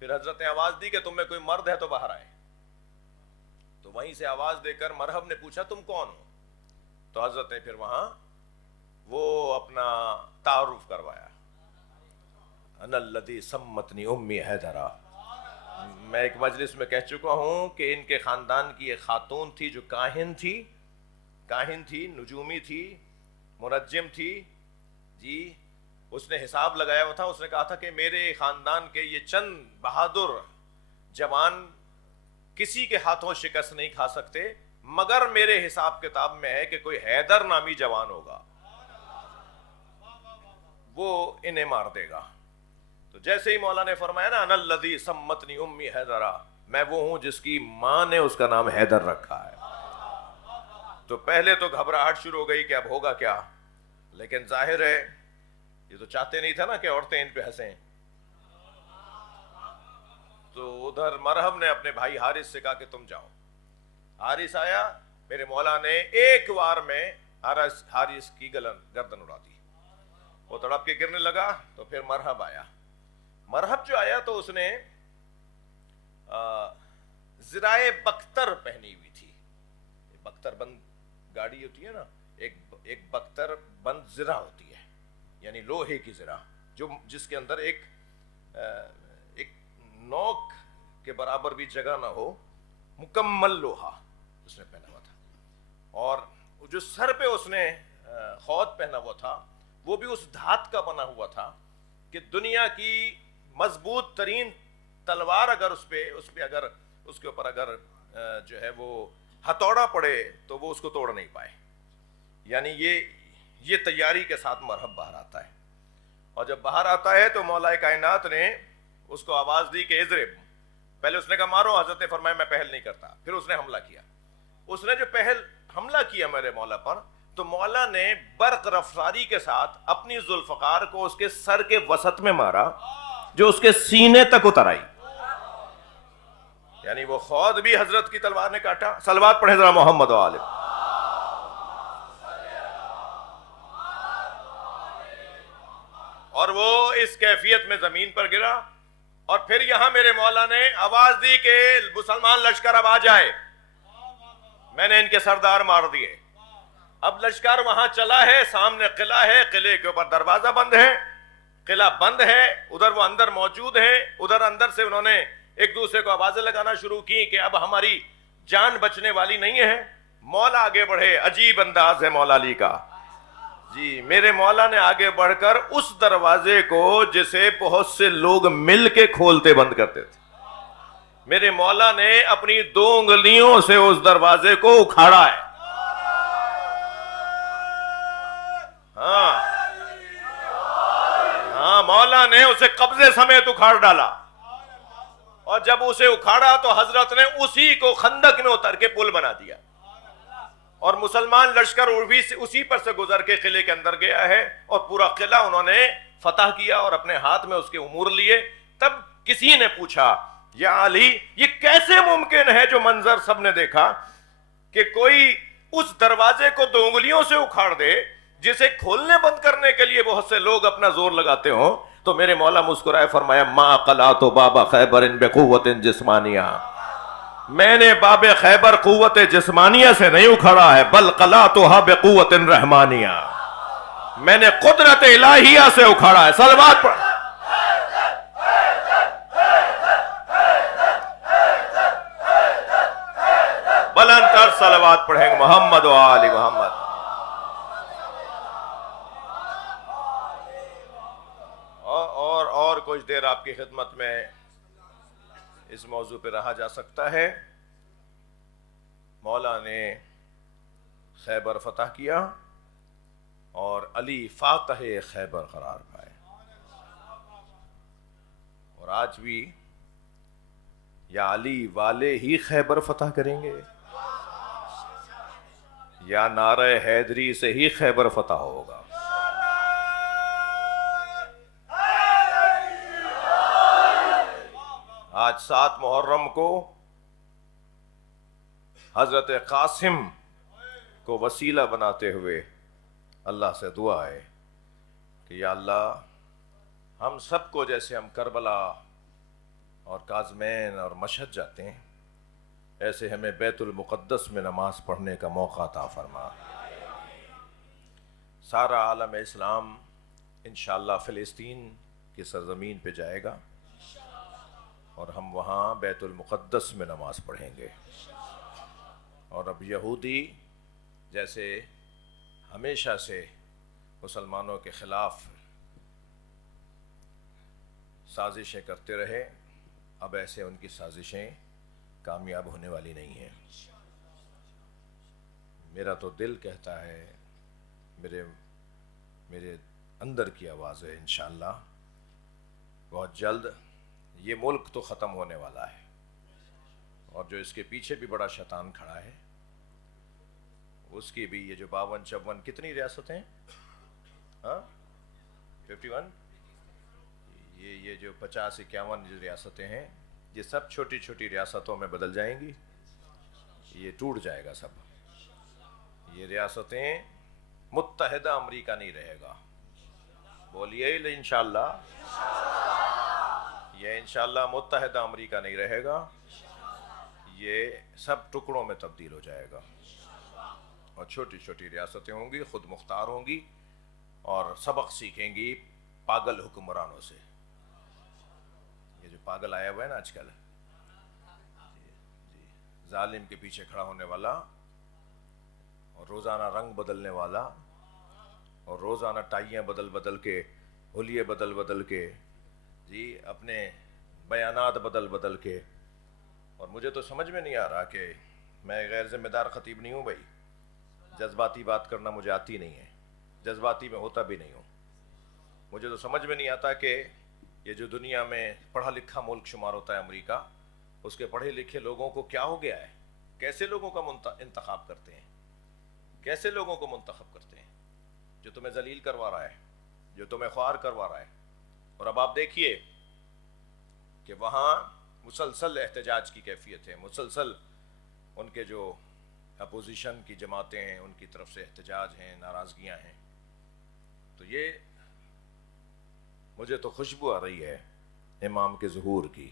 پھر حضرت نے آواز دی کہ تم میں کوئی مرد ہے تو باہر آئے. تو وہیں سے آواز دے کر مرحب نے پوچھا تم کون ہو؟ تو حضرت نے پھر وہاں وہ اپنا تعارف کروایا. انا الذی سمتنی امی حیدرہ. میں ایک مجلس میں کہہ چکا ہوں کہ ان کے خاندان کی ایک خاتون تھی جو کاہن تھی، نجومی تھی، منجم تھی. جی اس نے حساب لگایا ہوا تھا. اس نے کہا تھا کہ میرے خاندان کے یہ چند بہادر جوان کسی کے ہاتھوں شکست نہیں کھا سکتے مگر میرے حساب کتاب میں ہے کہ کوئی حیدر نامی جوان ہوگا وہ انہیں مار دے گا. تو جیسے ہی مولا نے فرمایا نا انا الذی سمتنی امی حیدرہ، میں وہ ہوں جس کی ماں نے اس کا نام حیدر رکھا ہے. تو پہلے تو گھبراہٹ شروع ہو گئی کہ اب ہوگا کیا، لیکن ظاہر ہے یہ تو چاہتے نہیں تھا نا کہ عورتیں ان پہ ہنسیں. تو ادھر مرحب نے اپنے بھائی حارث سے کہا کہ تم جاؤ. حارث آیا، میرے مولا نے ایک وار میں حارث کی گردن اڑا دی. وہ تڑپ کے گرنے لگا. تو پھر مرحب آیا. مرحب جو آیا تو اس نے زرائے بختر پہنی ہوئی تھی. بختر بند گاڑی ہوتی ہے نا، ایک بختر بند زرہ ہوتی ہے، یعنی لوہے کی زرہ جس کے اندر ایک نوک کے برابر بھی جگہ نہ ہو، مکمل لوہا اس نے پہنا ہوا تھا. اور جو سر پہ اس نے خود پہنا ہوا تھا وہ بھی اس دھات کا بنا ہوا تھا کہ دنیا کی مضبوط ترین تلوار اگر اس کے اوپر اگر جو ہے وہ ہتھوڑا پڑے تو وہ اس کو توڑ نہیں پائے. یعنی یہ تیاری کے ساتھ مرحب باہر آتا ہے. اور جب باہر آتا ہے تو مولا کائنات نے اس کو آواز دی کہ اضرب. پہلے اس نے کہا مارو. حضرت نے فرمایا میں پہل نہیں کرتا. پھر اس نے حملہ کیا. اس نے جو حملہ کیا میرے مولا پر، تو مولا نے برق رفتاری کے ساتھ اپنی ذوالفقار کو اس کے سر کے وسط میں مارا جو اس کے سینے تک اتر آئی. یعنی وہ خود بھی حضرت کی تلوار نے کاٹا. صلوات پڑھیں ذرا محمد و آلہ. اور وہ اس کیفیت میں زمین پر گرا. اور پھر یہاں میرے مولا نے آواز دی کہ مسلمان لشکر اب آ جائے. میں نے ان کے سردار مار دیے. اب لشکر وہاں چلا ہے، سامنے قلعہ ہے، قلعے کے اوپر دروازہ بند ہے، قلعہ بند ہے. ادھر وہ اندر موجود ہیں. ادھر اندر سے انہوں نے ایک دوسرے کو آوازیں لگانا شروع کی کہ اب ہماری جان بچنے والی نہیں ہے. مولا آگے بڑھے. عجیب انداز ہے مولا علی کا. جی میرے مولا نے آگے بڑھ کر اس دروازے کو جسے بہت سے لوگ مل کے کھولتے بند کرتے تھے، میرے مولا نے اپنی 2 انگلیوں سے اس دروازے کو اکھاڑا ہے. ہاں مولا نے اسے قبضے سمیت اکھاڑ ڈالا. اور جب اسے اکھاڑا تو حضرت نے اسی کو خندق میں اتر کے پل بنا دیا. اور مسلمان لشکر اسی پر سے گزر کے قلعے کے اندر گیا ہے اور پورا قلعہ انہوں نے فتح کیا اور اپنے ہاتھ میں اس کے امور لیے. تب کسی نے پوچھا یا علی یہ کیسے ممکن ہے جو منظر سب نے دیکھا کہ کوئی اس دروازے کو 2 انگلیوں سے اکھاڑ دے جسے کھولنے بند کرنے کے لیے بہت سے لوگ اپنا زور لگاتے ہوں. تو میرے مولا مسکرائے فرمایا ما قلعت باب خیبر بقوت جسمانیہ. میں نے باب خیبر قوت جسمانیہ سے نہیں اکھاڑا ہے بل قلعتها بقوت رحمانیہ. میں نے قدرت الہیہ سے اکھاڑا ہے. صلوات پڑھ. بلند تر صلوات پڑھیں محمد و آل محمد. اور کچھ دیر آپ کی خدمت میں اس موضوع پہ رہا جا سکتا ہے. مولا نے خیبر فتح کیا اور علی فاتح خیبر قرار پائے. اور آج بھی یا علی والے ہی خیبر فتح کریں گے یا نعرہ حیدری سے ہی خیبر فتح ہوگا. آج 7 محرم کو حضرت قاسم کو وسیلہ بناتے ہوئے اللہ سے دعا ہے کہ یا اللہ ہم سب کو جیسے ہم کربلا اور کاظمین اور مشہد جاتے ہیں، ایسے ہمیں بیت المقدس میں نماز پڑھنے کا موقع عطا فرما۔ سارا عالم اسلام انشاءاللہ فلسطین کی سرزمین پہ جائے گا اور ہم وہاں بیت المقدس میں نماز پڑھیں گے۔ اور اب یہودی جیسے ہمیشہ سے مسلمانوں کے خلاف سازشیں کرتے رہے، اب ایسے ان کی سازشیں کامیاب ہونے والی نہیں ہیں۔ میرا تو دل کہتا ہے، میرے اندر کی آواز ہے، انشاءاللہ بہت جلد یہ ملک تو ختم ہونے والا ہے، اور جو اس کے پیچھے بھی بڑا شیطان کھڑا ہے اس کی بھی، یہ جو 52-54 کتنی ریاستیں، ہاں 51، یہ جو 50-51 جو ریاستیں ہیں، یہ سب چھوٹی چھوٹی ریاستوں میں بدل جائیں گی، یہ ٹوٹ جائے گا سب، یہ ریاستیں متحدہ امریکہ نہیں رہے گا۔ بولیے انشاءاللہ، یہ انشاءاللہ متحدہ امریکہ نہیں رہے گا، یہ سب ٹکڑوں میں تبدیل ہو جائے گا، اور چھوٹی چھوٹی ریاستیں ہوں گی، خود مختار ہوں گی، اور سبق سیکھیں گی پاگل حکمرانوں سے۔ یہ جو پاگل آیا ہوا ہے نا آج کل، ظالم کے پیچھے کھڑا ہونے والا، اور روزانہ رنگ بدلنے والا، اور روزانہ ٹائیاں بدل بدل کے، حلیے بدل بدل کے، جی اپنے بیانات بدل بدل کے، اور مجھے تو سمجھ میں نہیں آ رہا کہ میں غیر ذمہ دار خطیب نہیں ہوں بھائی، جذباتی بات کرنا مجھے آتی نہیں ہے، جذباتی میں ہوتا بھی نہیں ہوں۔ مجھے تو سمجھ میں نہیں آتا کہ یہ جو دنیا میں پڑھا لکھا ملک شمار ہوتا ہے امریکہ، اس کے پڑھے لکھے لوگوں کو کیا ہو گیا ہے؟ کیسے لوگوں کا انتخاب کرتے ہیں؟ کیسے لوگوں کو منتخب کرتے ہیں؟ جو تمہیں ذلیل کروا رہا ہے، جو تمہیں خوار کروا رہا ہے۔ اور اب آپ دیکھیے کہ وہاں مسلسل احتجاج کی کیفیت ہے، مسلسل ان کے جو اپوزیشن کی جماعتیں ہیں ان کی طرف سے احتجاج ہیں، ناراضگیاں ہیں۔ تو یہ مجھے تو خوشبو آ رہی ہے امام کے ظہور کی۔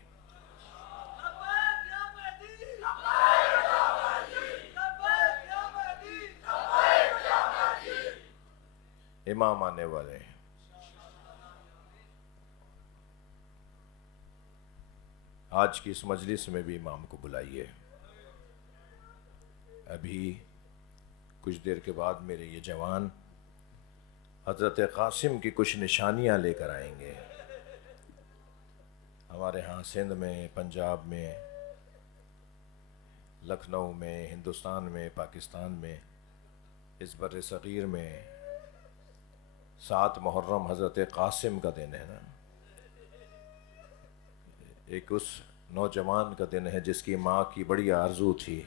امام آنے والے ہیں۔ آج کی اس مجلس میں بھی امام کو بلائیے۔ ابھی کچھ دیر کے بعد میرے یہ جوان حضرت قاسم کی کچھ نشانیاں لے کر آئیں گے۔ ہمارے ہاں سندھ میں، پنجاب میں، لکھنؤ میں، ہندوستان میں، پاکستان میں، اس بر صغیر میں 7 محرم حضرت قاسم کا دن ہے نا، ایک اس نوجوان کا دن ہے جس کی ماں کی بڑی آرزو تھی،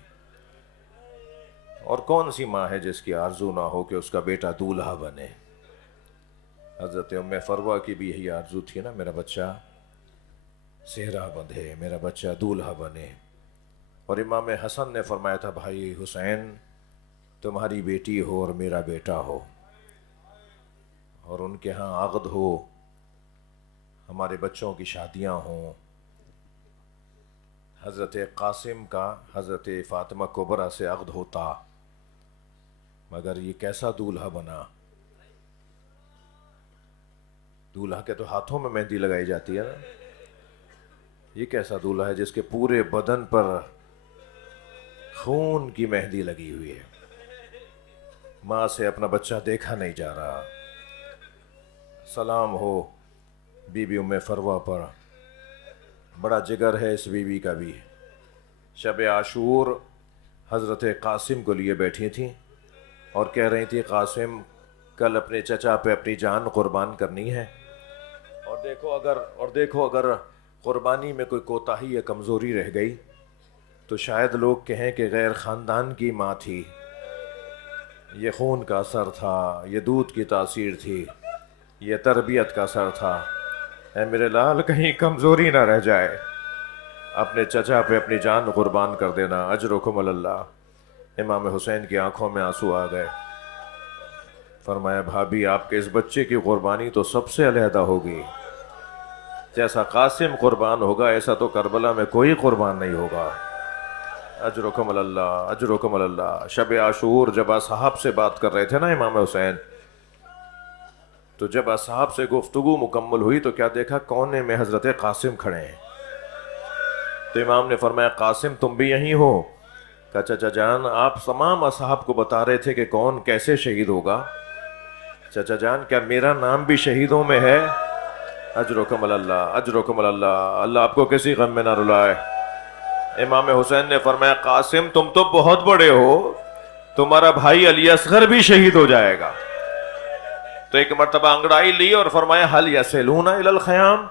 اور کون سی ماں ہے جس کی آرزو نہ ہو کہ اس کا بیٹا دولہا بنے؟ حضرت ام فروہ کی بھی یہی آرزو تھی نا، میرا بچہ صحرا بندھے، میرا بچہ دولہا بنے۔ اور امام حسن نے فرمایا تھا، بھائی حسین تمہاری بیٹی ہو اور میرا بیٹا ہو، اور ان کے ہاں عقد ہو، ہمارے بچوں کی شادیاں ہوں۔ حضرت قاسم کا حضرت فاطمہ کبریٰ سے عقد ہوتا، مگر یہ کیسا دولہا بنا؟ دولہا کے تو ہاتھوں میں مہندی لگائی جاتی ہے نا، یہ کیسا دولہا ہے جس کے پورے بدن پر خون کی مہندی لگی ہوئی ہے؟ ماں سے اپنا بچہ دیکھا نہیں جا رہا۔ سلام ہو بی بی ام فروہ پر، بڑا جگر ہے اس بی بی کا بھی۔ شب عاشور حضرت قاسم کو لیے بیٹھی تھیں اور کہہ رہی تھی، قاسم کل اپنے چچا پہ اپنی جان قربان کرنی ہے، اور دیکھو اگر قربانی میں کوئی کوتاہی یا کمزوری رہ گئی تو شاید لوگ کہیں کہ غیر خاندان کی ماں تھی، یہ خون کا اثر تھا، یہ دودھ کی تاثیر تھی، یہ تربیت کا اثر تھا۔ اے میرے لال، کہیں کمزوری نہ رہ جائے، اپنے چچا پہ اپنی جان قربان کر دینا، اجرکم اللہ۔ امام حسین کی آنکھوں میں آنسو آ گئے۔ فرمایا، بھابھی آپ کے اس بچے کی قربانی تو سب سے علیحدہ ہوگی، جیسا قاسم قربان ہوگا ایسا تو کربلا میں کوئی قربان نہیں ہوگا۔ اجرکم اللہ، اجرکم اللہ۔ شب عاشور جب اصحاب سے بات کر رہے تھے نا امام حسین، تو جب اصحاب سے گفتگو مکمل ہوئی تو کیا دیکھا؟ کونے میں حضرت قاسم کھڑے ہیں۔ تو امام نے فرمایا قاسم تم بھی یہیں ہو؟ کہا چچا جان آپ تمام اصحاب کو بتا رہے تھے کہ کون کیسے شہید ہوگا، چچا جان کیا میرا نام بھی شہیدوں میں ہے؟ اجرکم اللہ، اجرکم اللہ، اللہ آپ کو کسی غم میں نہ رلائے۔ امام حسین نے فرمایا قاسم تم تو بہت بڑے ہو، تمہارا بھائی علی اصغر بھی شہید ہو جائے گا۔ تو ایک مرتبہ انگڑائی لی اور فرمایا حل یسلون الی الخیام،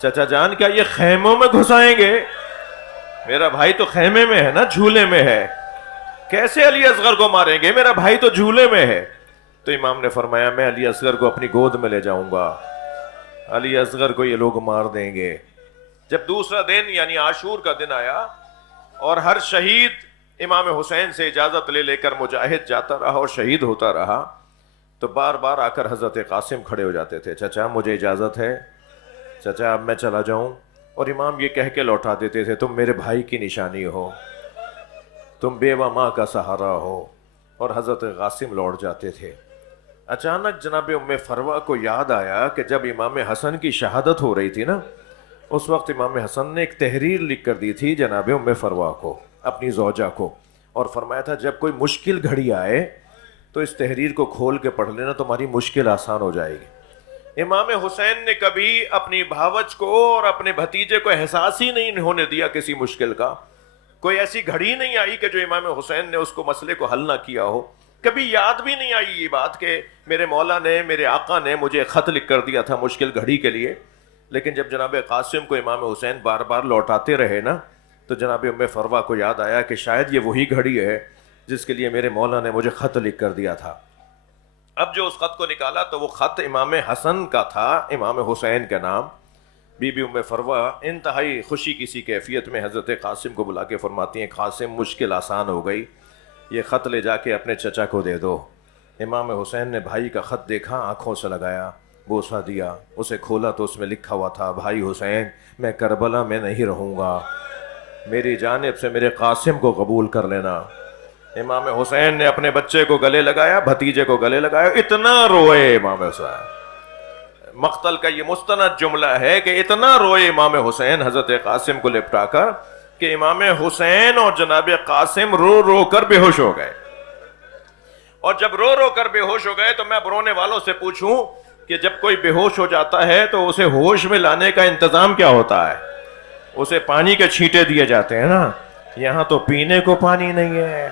چچا جان کیا یہ خیموں میں گھسائیں گے؟ میرا بھائی تو خیمے میں ہے نا، جھولے میں ہے، کیسے علی اصغر کو ماریں گے؟ میرا بھائی تو جھولے میں ہے۔ تو امام نے فرمایا میں علی اصغر کو اپنی گود میں لے جاؤں گا، علی اصغر کو یہ لوگ مار دیں گے۔ جب دوسرا دن یعنی عاشور کا دن آیا اور ہر شہید امام حسین سے اجازت لے لے کر مجاہد جاتا رہا اور شہید ہوتا رہا، تو بار بار آ کر حضرت قاسم کھڑے ہو جاتے تھے، چچا مجھے اجازت ہے، چچا اب میں چلا جاؤں، اور امام یہ کہہ کے لوٹا دیتے تھے تم میرے بھائی کی نشانی ہو، تم بیوہ ماں کا سہارا ہو، اور حضرت قاسم لوٹ جاتے تھے۔ اچانک جناب ام فروہ کو یاد آیا کہ جب امام حسن کی شہادت ہو رہی تھی نا، اس وقت امام حسن نے ایک تحریر لکھ کر دی تھی جناب ام فروہ کو، اپنی زوجہ کو، اور فرمایا تھا جب کوئی مشکل گھڑی آئے تو اس تحریر کو کھول کے پڑھ لینا، تمہاری مشکل آسان ہو جائے گی۔ امام حسین نے کبھی اپنی بھاوج کو اور اپنے بھتیجے کو احساس ہی نہیں ہونے دیا کسی مشکل کا۔ کوئی ایسی گھڑی نہیں آئی کہ جو امام حسین نے اس کو مسئلے کو حل نہ کیا ہو۔ کبھی یاد بھی نہیں آئی یہ بات کہ میرے مولا نے، میرے آقا نے مجھے خط لکھ کر دیا تھا مشکل گھڑی کے لیے۔ لیکن جب جناب قاسم کو امام حسین بار بار لوٹاتے رہے نا، تو جناب ام فروہ کو یاد آیا کہ شاید یہ وہی گھڑی ہے جس کے لیے میرے مولا نے مجھے خط لکھ کر دیا تھا۔ اب جو اس خط کو نکالا تو وہ خط امام حسن کا تھا، امام حسین کا نام۔ بی بی ام فروہ انتہائی خوشی کسی کیفیت میں حضرت قاسم کو بلا کے فرماتی ہیں قاسم مشکل آسان ہو گئی، یہ خط لے جا کے اپنے چچا کو دے دو۔ امام حسین نے بھائی کا خط دیکھا، آنکھوں سے لگایا، بوسہ دیا، اسے کھولا تو اس میں لکھا ہوا تھا بھائی حسین میں کربلا میں نہیں رہوں گا، میری جانب سے میرے قاسم کو قبول کر لینا۔ امام حسین نے اپنے بچے کو گلے لگایا، بھتیجے کو گلے لگایا، اتنا روئے امام حسین۔ مقتل کا یہ مستند جملہ ہے کہ اتنا روئے امام حسین حضرت قاسم کو لپٹا کر کہ امام حسین اور جناب قاسم رو رو کر بے ہوش ہو گئے۔ اور جب رو رو کر بے ہوش ہو گئے تو میں اب رونے والوں سے پوچھوں کہ جب کوئی بے ہوش ہو جاتا ہے تو اسے ہوش میں لانے کا انتظام کیا ہوتا ہے؟ اسے پانی کے چھینٹے دیے جاتے ہیں نا۔ یہاں تو پینے کو پانی نہیں ہے،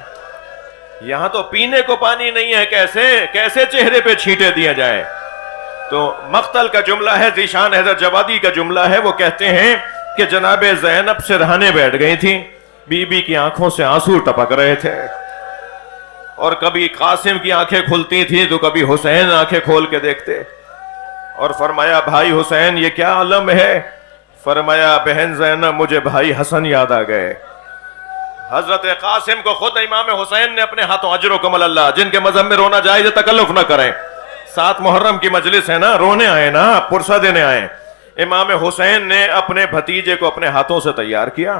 یہاں تو پینے کو پانی نہیں ہے، کیسے چہرے پہ چھینٹے دیا جائے؟ تو مقتل کا جملہ ہے، ذیشان حیدر جوادی کا جملہ ہے، وہ کہتے ہیں کہ جناب زینب سرہانے بیٹھ گئی تھی، بی بی کی آنکھوں سے آنسو ٹپک رہے تھے، اور کبھی قاسم کی آنکھیں کھلتی تھی تو کبھی حسین آنکھیں کھول کے دیکھتے، اور فرمایا بھائی حسین یہ کیا عالم ہے؟ فرمایا بہن زینب مجھے بھائی حسن یاد آ گئے۔ حضرت قاسم کو خود امام حسین نے اپنے ہاتھوں، اجرکم اللہ، جن کے مذہب میں رونا جائز ہے تکلف نہ کریں، 7 محرم کی مجلس ہے نا، رونے آئے نا، پرسہ دینے آئے۔ امام حسین نے اپنے بھتیجے کو اپنے ہاتھوں سے تیار کیا،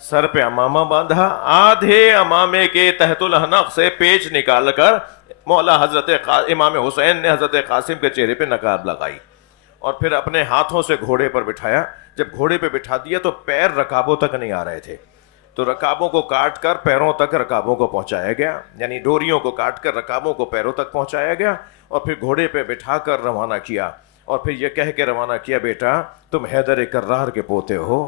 سر پہ امامہ باندھا، آدھے امامے کے تحت الحنق سے پیچ نکال کر مولا حضرت امام حسین نے حضرت قاسم کے چہرے پہ نقاب لگائی، اور پھر اپنے ہاتھوں سے گھوڑے پر بٹھایا۔ جب گھوڑے پہ بٹھا دیا تو پیر رکابوں تک نہیں آ رہے تھے، تو رکابوں کو کاٹ کر پیروں تک رکابوں کو پہنچایا گیا، یعنی ڈوریوں کو کاٹ کر رکابوں کو پیروں تک پہنچایا گیا، اور پھر گھوڑے پہ بٹھا کر روانہ کیا، اور پھر یہ کہہ کے روانہ کیا بیٹا تم حیدر کرار کے پوتے ہو،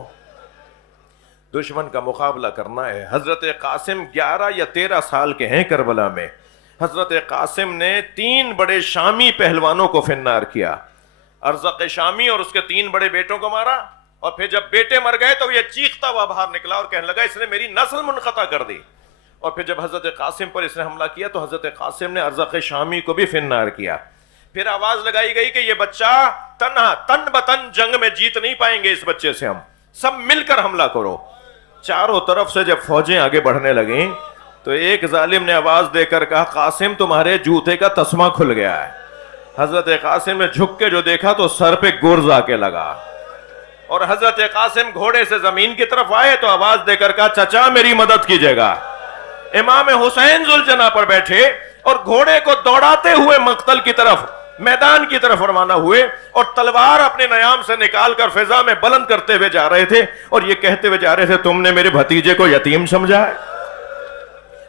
دشمن کا مقابلہ کرنا ہے۔ حضرت قاسم 11 یا 13 سال کے ہیں کربلا میں۔ حضرت قاسم نے 3 بڑے شامی پہلوانوں کو فنار کیا، ارزق شامی اور اس کے 3 بڑے بیٹوں کو مارا، اور پھر جب بیٹے مر گئے تو یہ چیختا ہوا باہر نکلا اور کہنے لگا اس نے میری نسل منقطع کر دی۔ اور پھر جب حضرت قاسم پر اس نے حملہ کیا تو حضرت قاسم نے ارزق شامی کو بھی فنار کیا۔ پھر آواز لگائی گئی کہ یہ بچہ تنہا تن بتن جنگ میں جیت نہیں پائیں گے، اس بچے سے ہم سب مل کر حملہ کرو۔ چاروں طرف سے جب فوجیں آگے بڑھنے لگیں تو ایک ظالم نے آواز دے کر کہا قاسم تمہارے جوتے کا تسمہ کھل گیا ہے۔ حضرت قاسم نے جھک کے جو دیکھا تو سر پہ گرز آ کے لگا، اور حضرت قاسم گھوڑے سے زمین کی طرف آئے تو آواز دے کر کہا چچا میری مدد کیجیے گا. امام حسین ذوالجناح پر بیٹھے اور گھوڑے کو دوڑاتے ہوئے مقتل کی طرف میدان کی طرف روانہ ہوئے اور تلوار اپنے نیام سے نکال کر فضا میں بلند کرتے ہوئے جا رہے تھے اور یہ کہتے ہوئے جا رہے تھے تم نے میرے بھتیجے کو یتیم سمجھا ہے,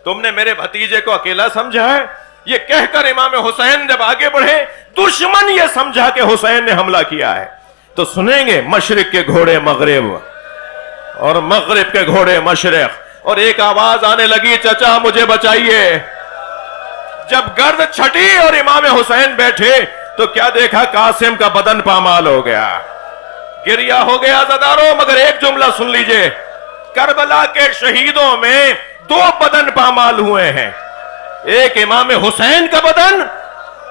تم نے میرے بھتیجے کو اکیلا سمجھا ہے. یہ کہہ کر امام حسین جب آگے بڑھے دشمن یہ سمجھا کہ حسین نے حملہ کیا ہے. تو سنیں گے مشرق کے گھوڑے مغرب اور مغرب کے گھوڑے مشرق, اور ایک آواز آنے لگی چچا مجھے بچائیے. جب گرد چھٹی اور امام حسین بیٹھے تو کیا دیکھا, قاسم کا بدن پامال ہو گیا, گریا ہو گیا. زدارو مگر ایک جملہ سن لیجئے, کربلا کے شہیدوں میں دو بدن پامال ہوئے ہیں, ایک امام حسین کا بدن,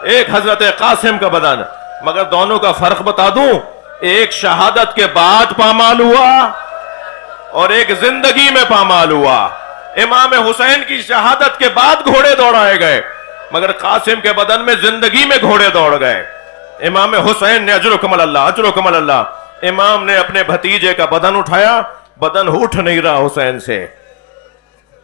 ایک حضرت قاسم کا بدن. مگر دونوں کا فرق بتا دوں, ایک شہادت کے بعد پامال ہوا اور ایک زندگی میں پامال ہوا. امام حسین کی شہادت کے بعد گھوڑے دوڑائے گئے مگر قاسم کے بدن میں زندگی میں گھوڑے دوڑ گئے. امام حسین نے اجرکم اللہ اجرکم اللہ, امام نے اپنے بھتیجے کا بدن اٹھایا, بدن اٹھ نہیں رہا حسین سے.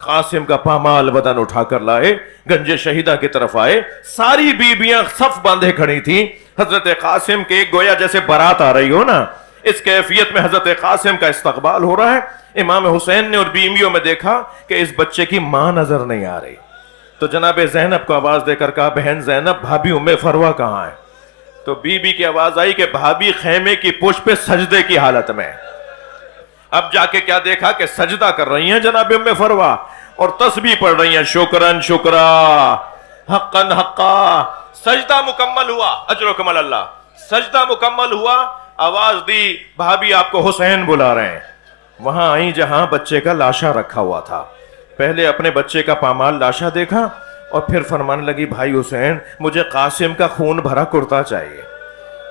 قاسم کا پامال بدن اٹھا کر لائے, گنج شہیدہ کی طرف آئے. ساری بیبیاں صف باندھے کھڑی تھیں. حضرت قاسم کے گویا جیسے بارات آ رہی ہو نا, اس کیفیت میں حضرت قاسم کا استقبال ہو رہا ہے. امام حسین نے اور بیویوں میں دیکھا کہ اس بچے کی ماں نظر نہیں آ رہی, تو جناب زینب کو آواز دے کر کہا بہن زینب بھابی ام فروہ کہاں ہے؟ تو بی بی کی آواز آئی کہ بھابی خیمے کی پشت پہ سجدے کی حالت میں. اب جا کے کیا دیکھا کہ سجدہ کر رہی ہیں جناب ام فروہ اور تسبیح پڑھ رہی ہیں شکرن شکرا حقن حقا. سجدہ مکمل ہوا, اجرکم اللہ, سجدہ مکمل ہوا. آواز دی بھابی آپ کو حسین بلا رہے ہیں. وہاں آئی جہاں بچے کا لاشا رکھا ہوا تھا. پہلے اپنے بچے کا پامال لاشا دیکھا اور پھر فرمانے لگی بھائی حسین مجھے قاسم کا خون بھرا کرتا چاہیے,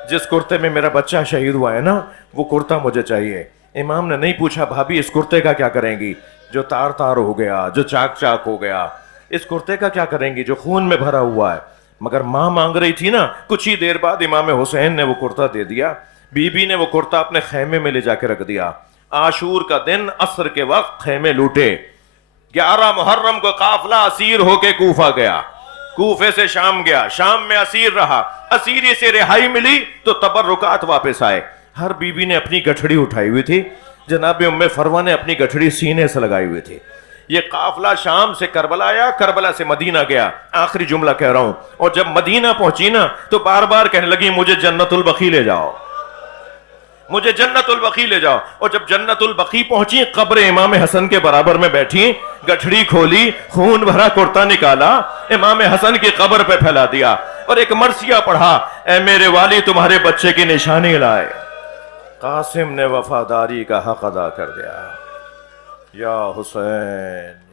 جس کرتے میں میرا بچہ شہید ہوا ہے نا وہ کرتا مجھے چاہیے. امام نے نہیں پوچھا بھابی اس کرتے کا کیا کریں گی جو تار تار ہو گیا, جو چاک چاک ہو گیا, اس کرتے کا کیا کریں گی جو خون میں بھرا ہوا ہے. مگر ماں مانگ رہی تھی نا. کچھ ہی دیر بعد امام حسین نے وہ کرتا دے دیا. بی بی نے وہ کرتا اپنے خیمے میں لے جا کے رکھ دیا. عاشور کا دن عصر کے وقت خیمے لوٹے. 11 محرم کو قافلہ اسیر ہو کے کوفہ گیا, کوفے سے شام گیا, شام میں اسیر رہا. اسیری سے رہائی ملی تو تبرکات واپس آئے. ہر بی بی نے اپنی گٹھڑی اٹھائی ہوئی تھی. جناب ام فروہ نے اپنی گٹھڑی سینے سے لگائی ہوئی تھی. یہ قافلہ شام سے کربلا آیا, کربلا سے مدینہ گیا. آخری جملہ کہہ رہا ہوں. اور جب مدینہ پہنچی نا تو بار بار کہنے لگی مجھے جنت البقیع لے جاؤ, مجھے جنت البقیع لے جاؤ. اور جب جنت البقیع پہنچی قبر امام حسن کے برابر میں بیٹھی, گٹھڑی کھولی, خون بھرا کرتا نکالا, امام حسن کی قبر پہ پھیلا دیا اور ایک مرثیہ پڑھا, اے میرے والی تمہارے بچے کی نشانی لائے. قاسم نے وفاداری کا حق ادا کر دیا. یا حسین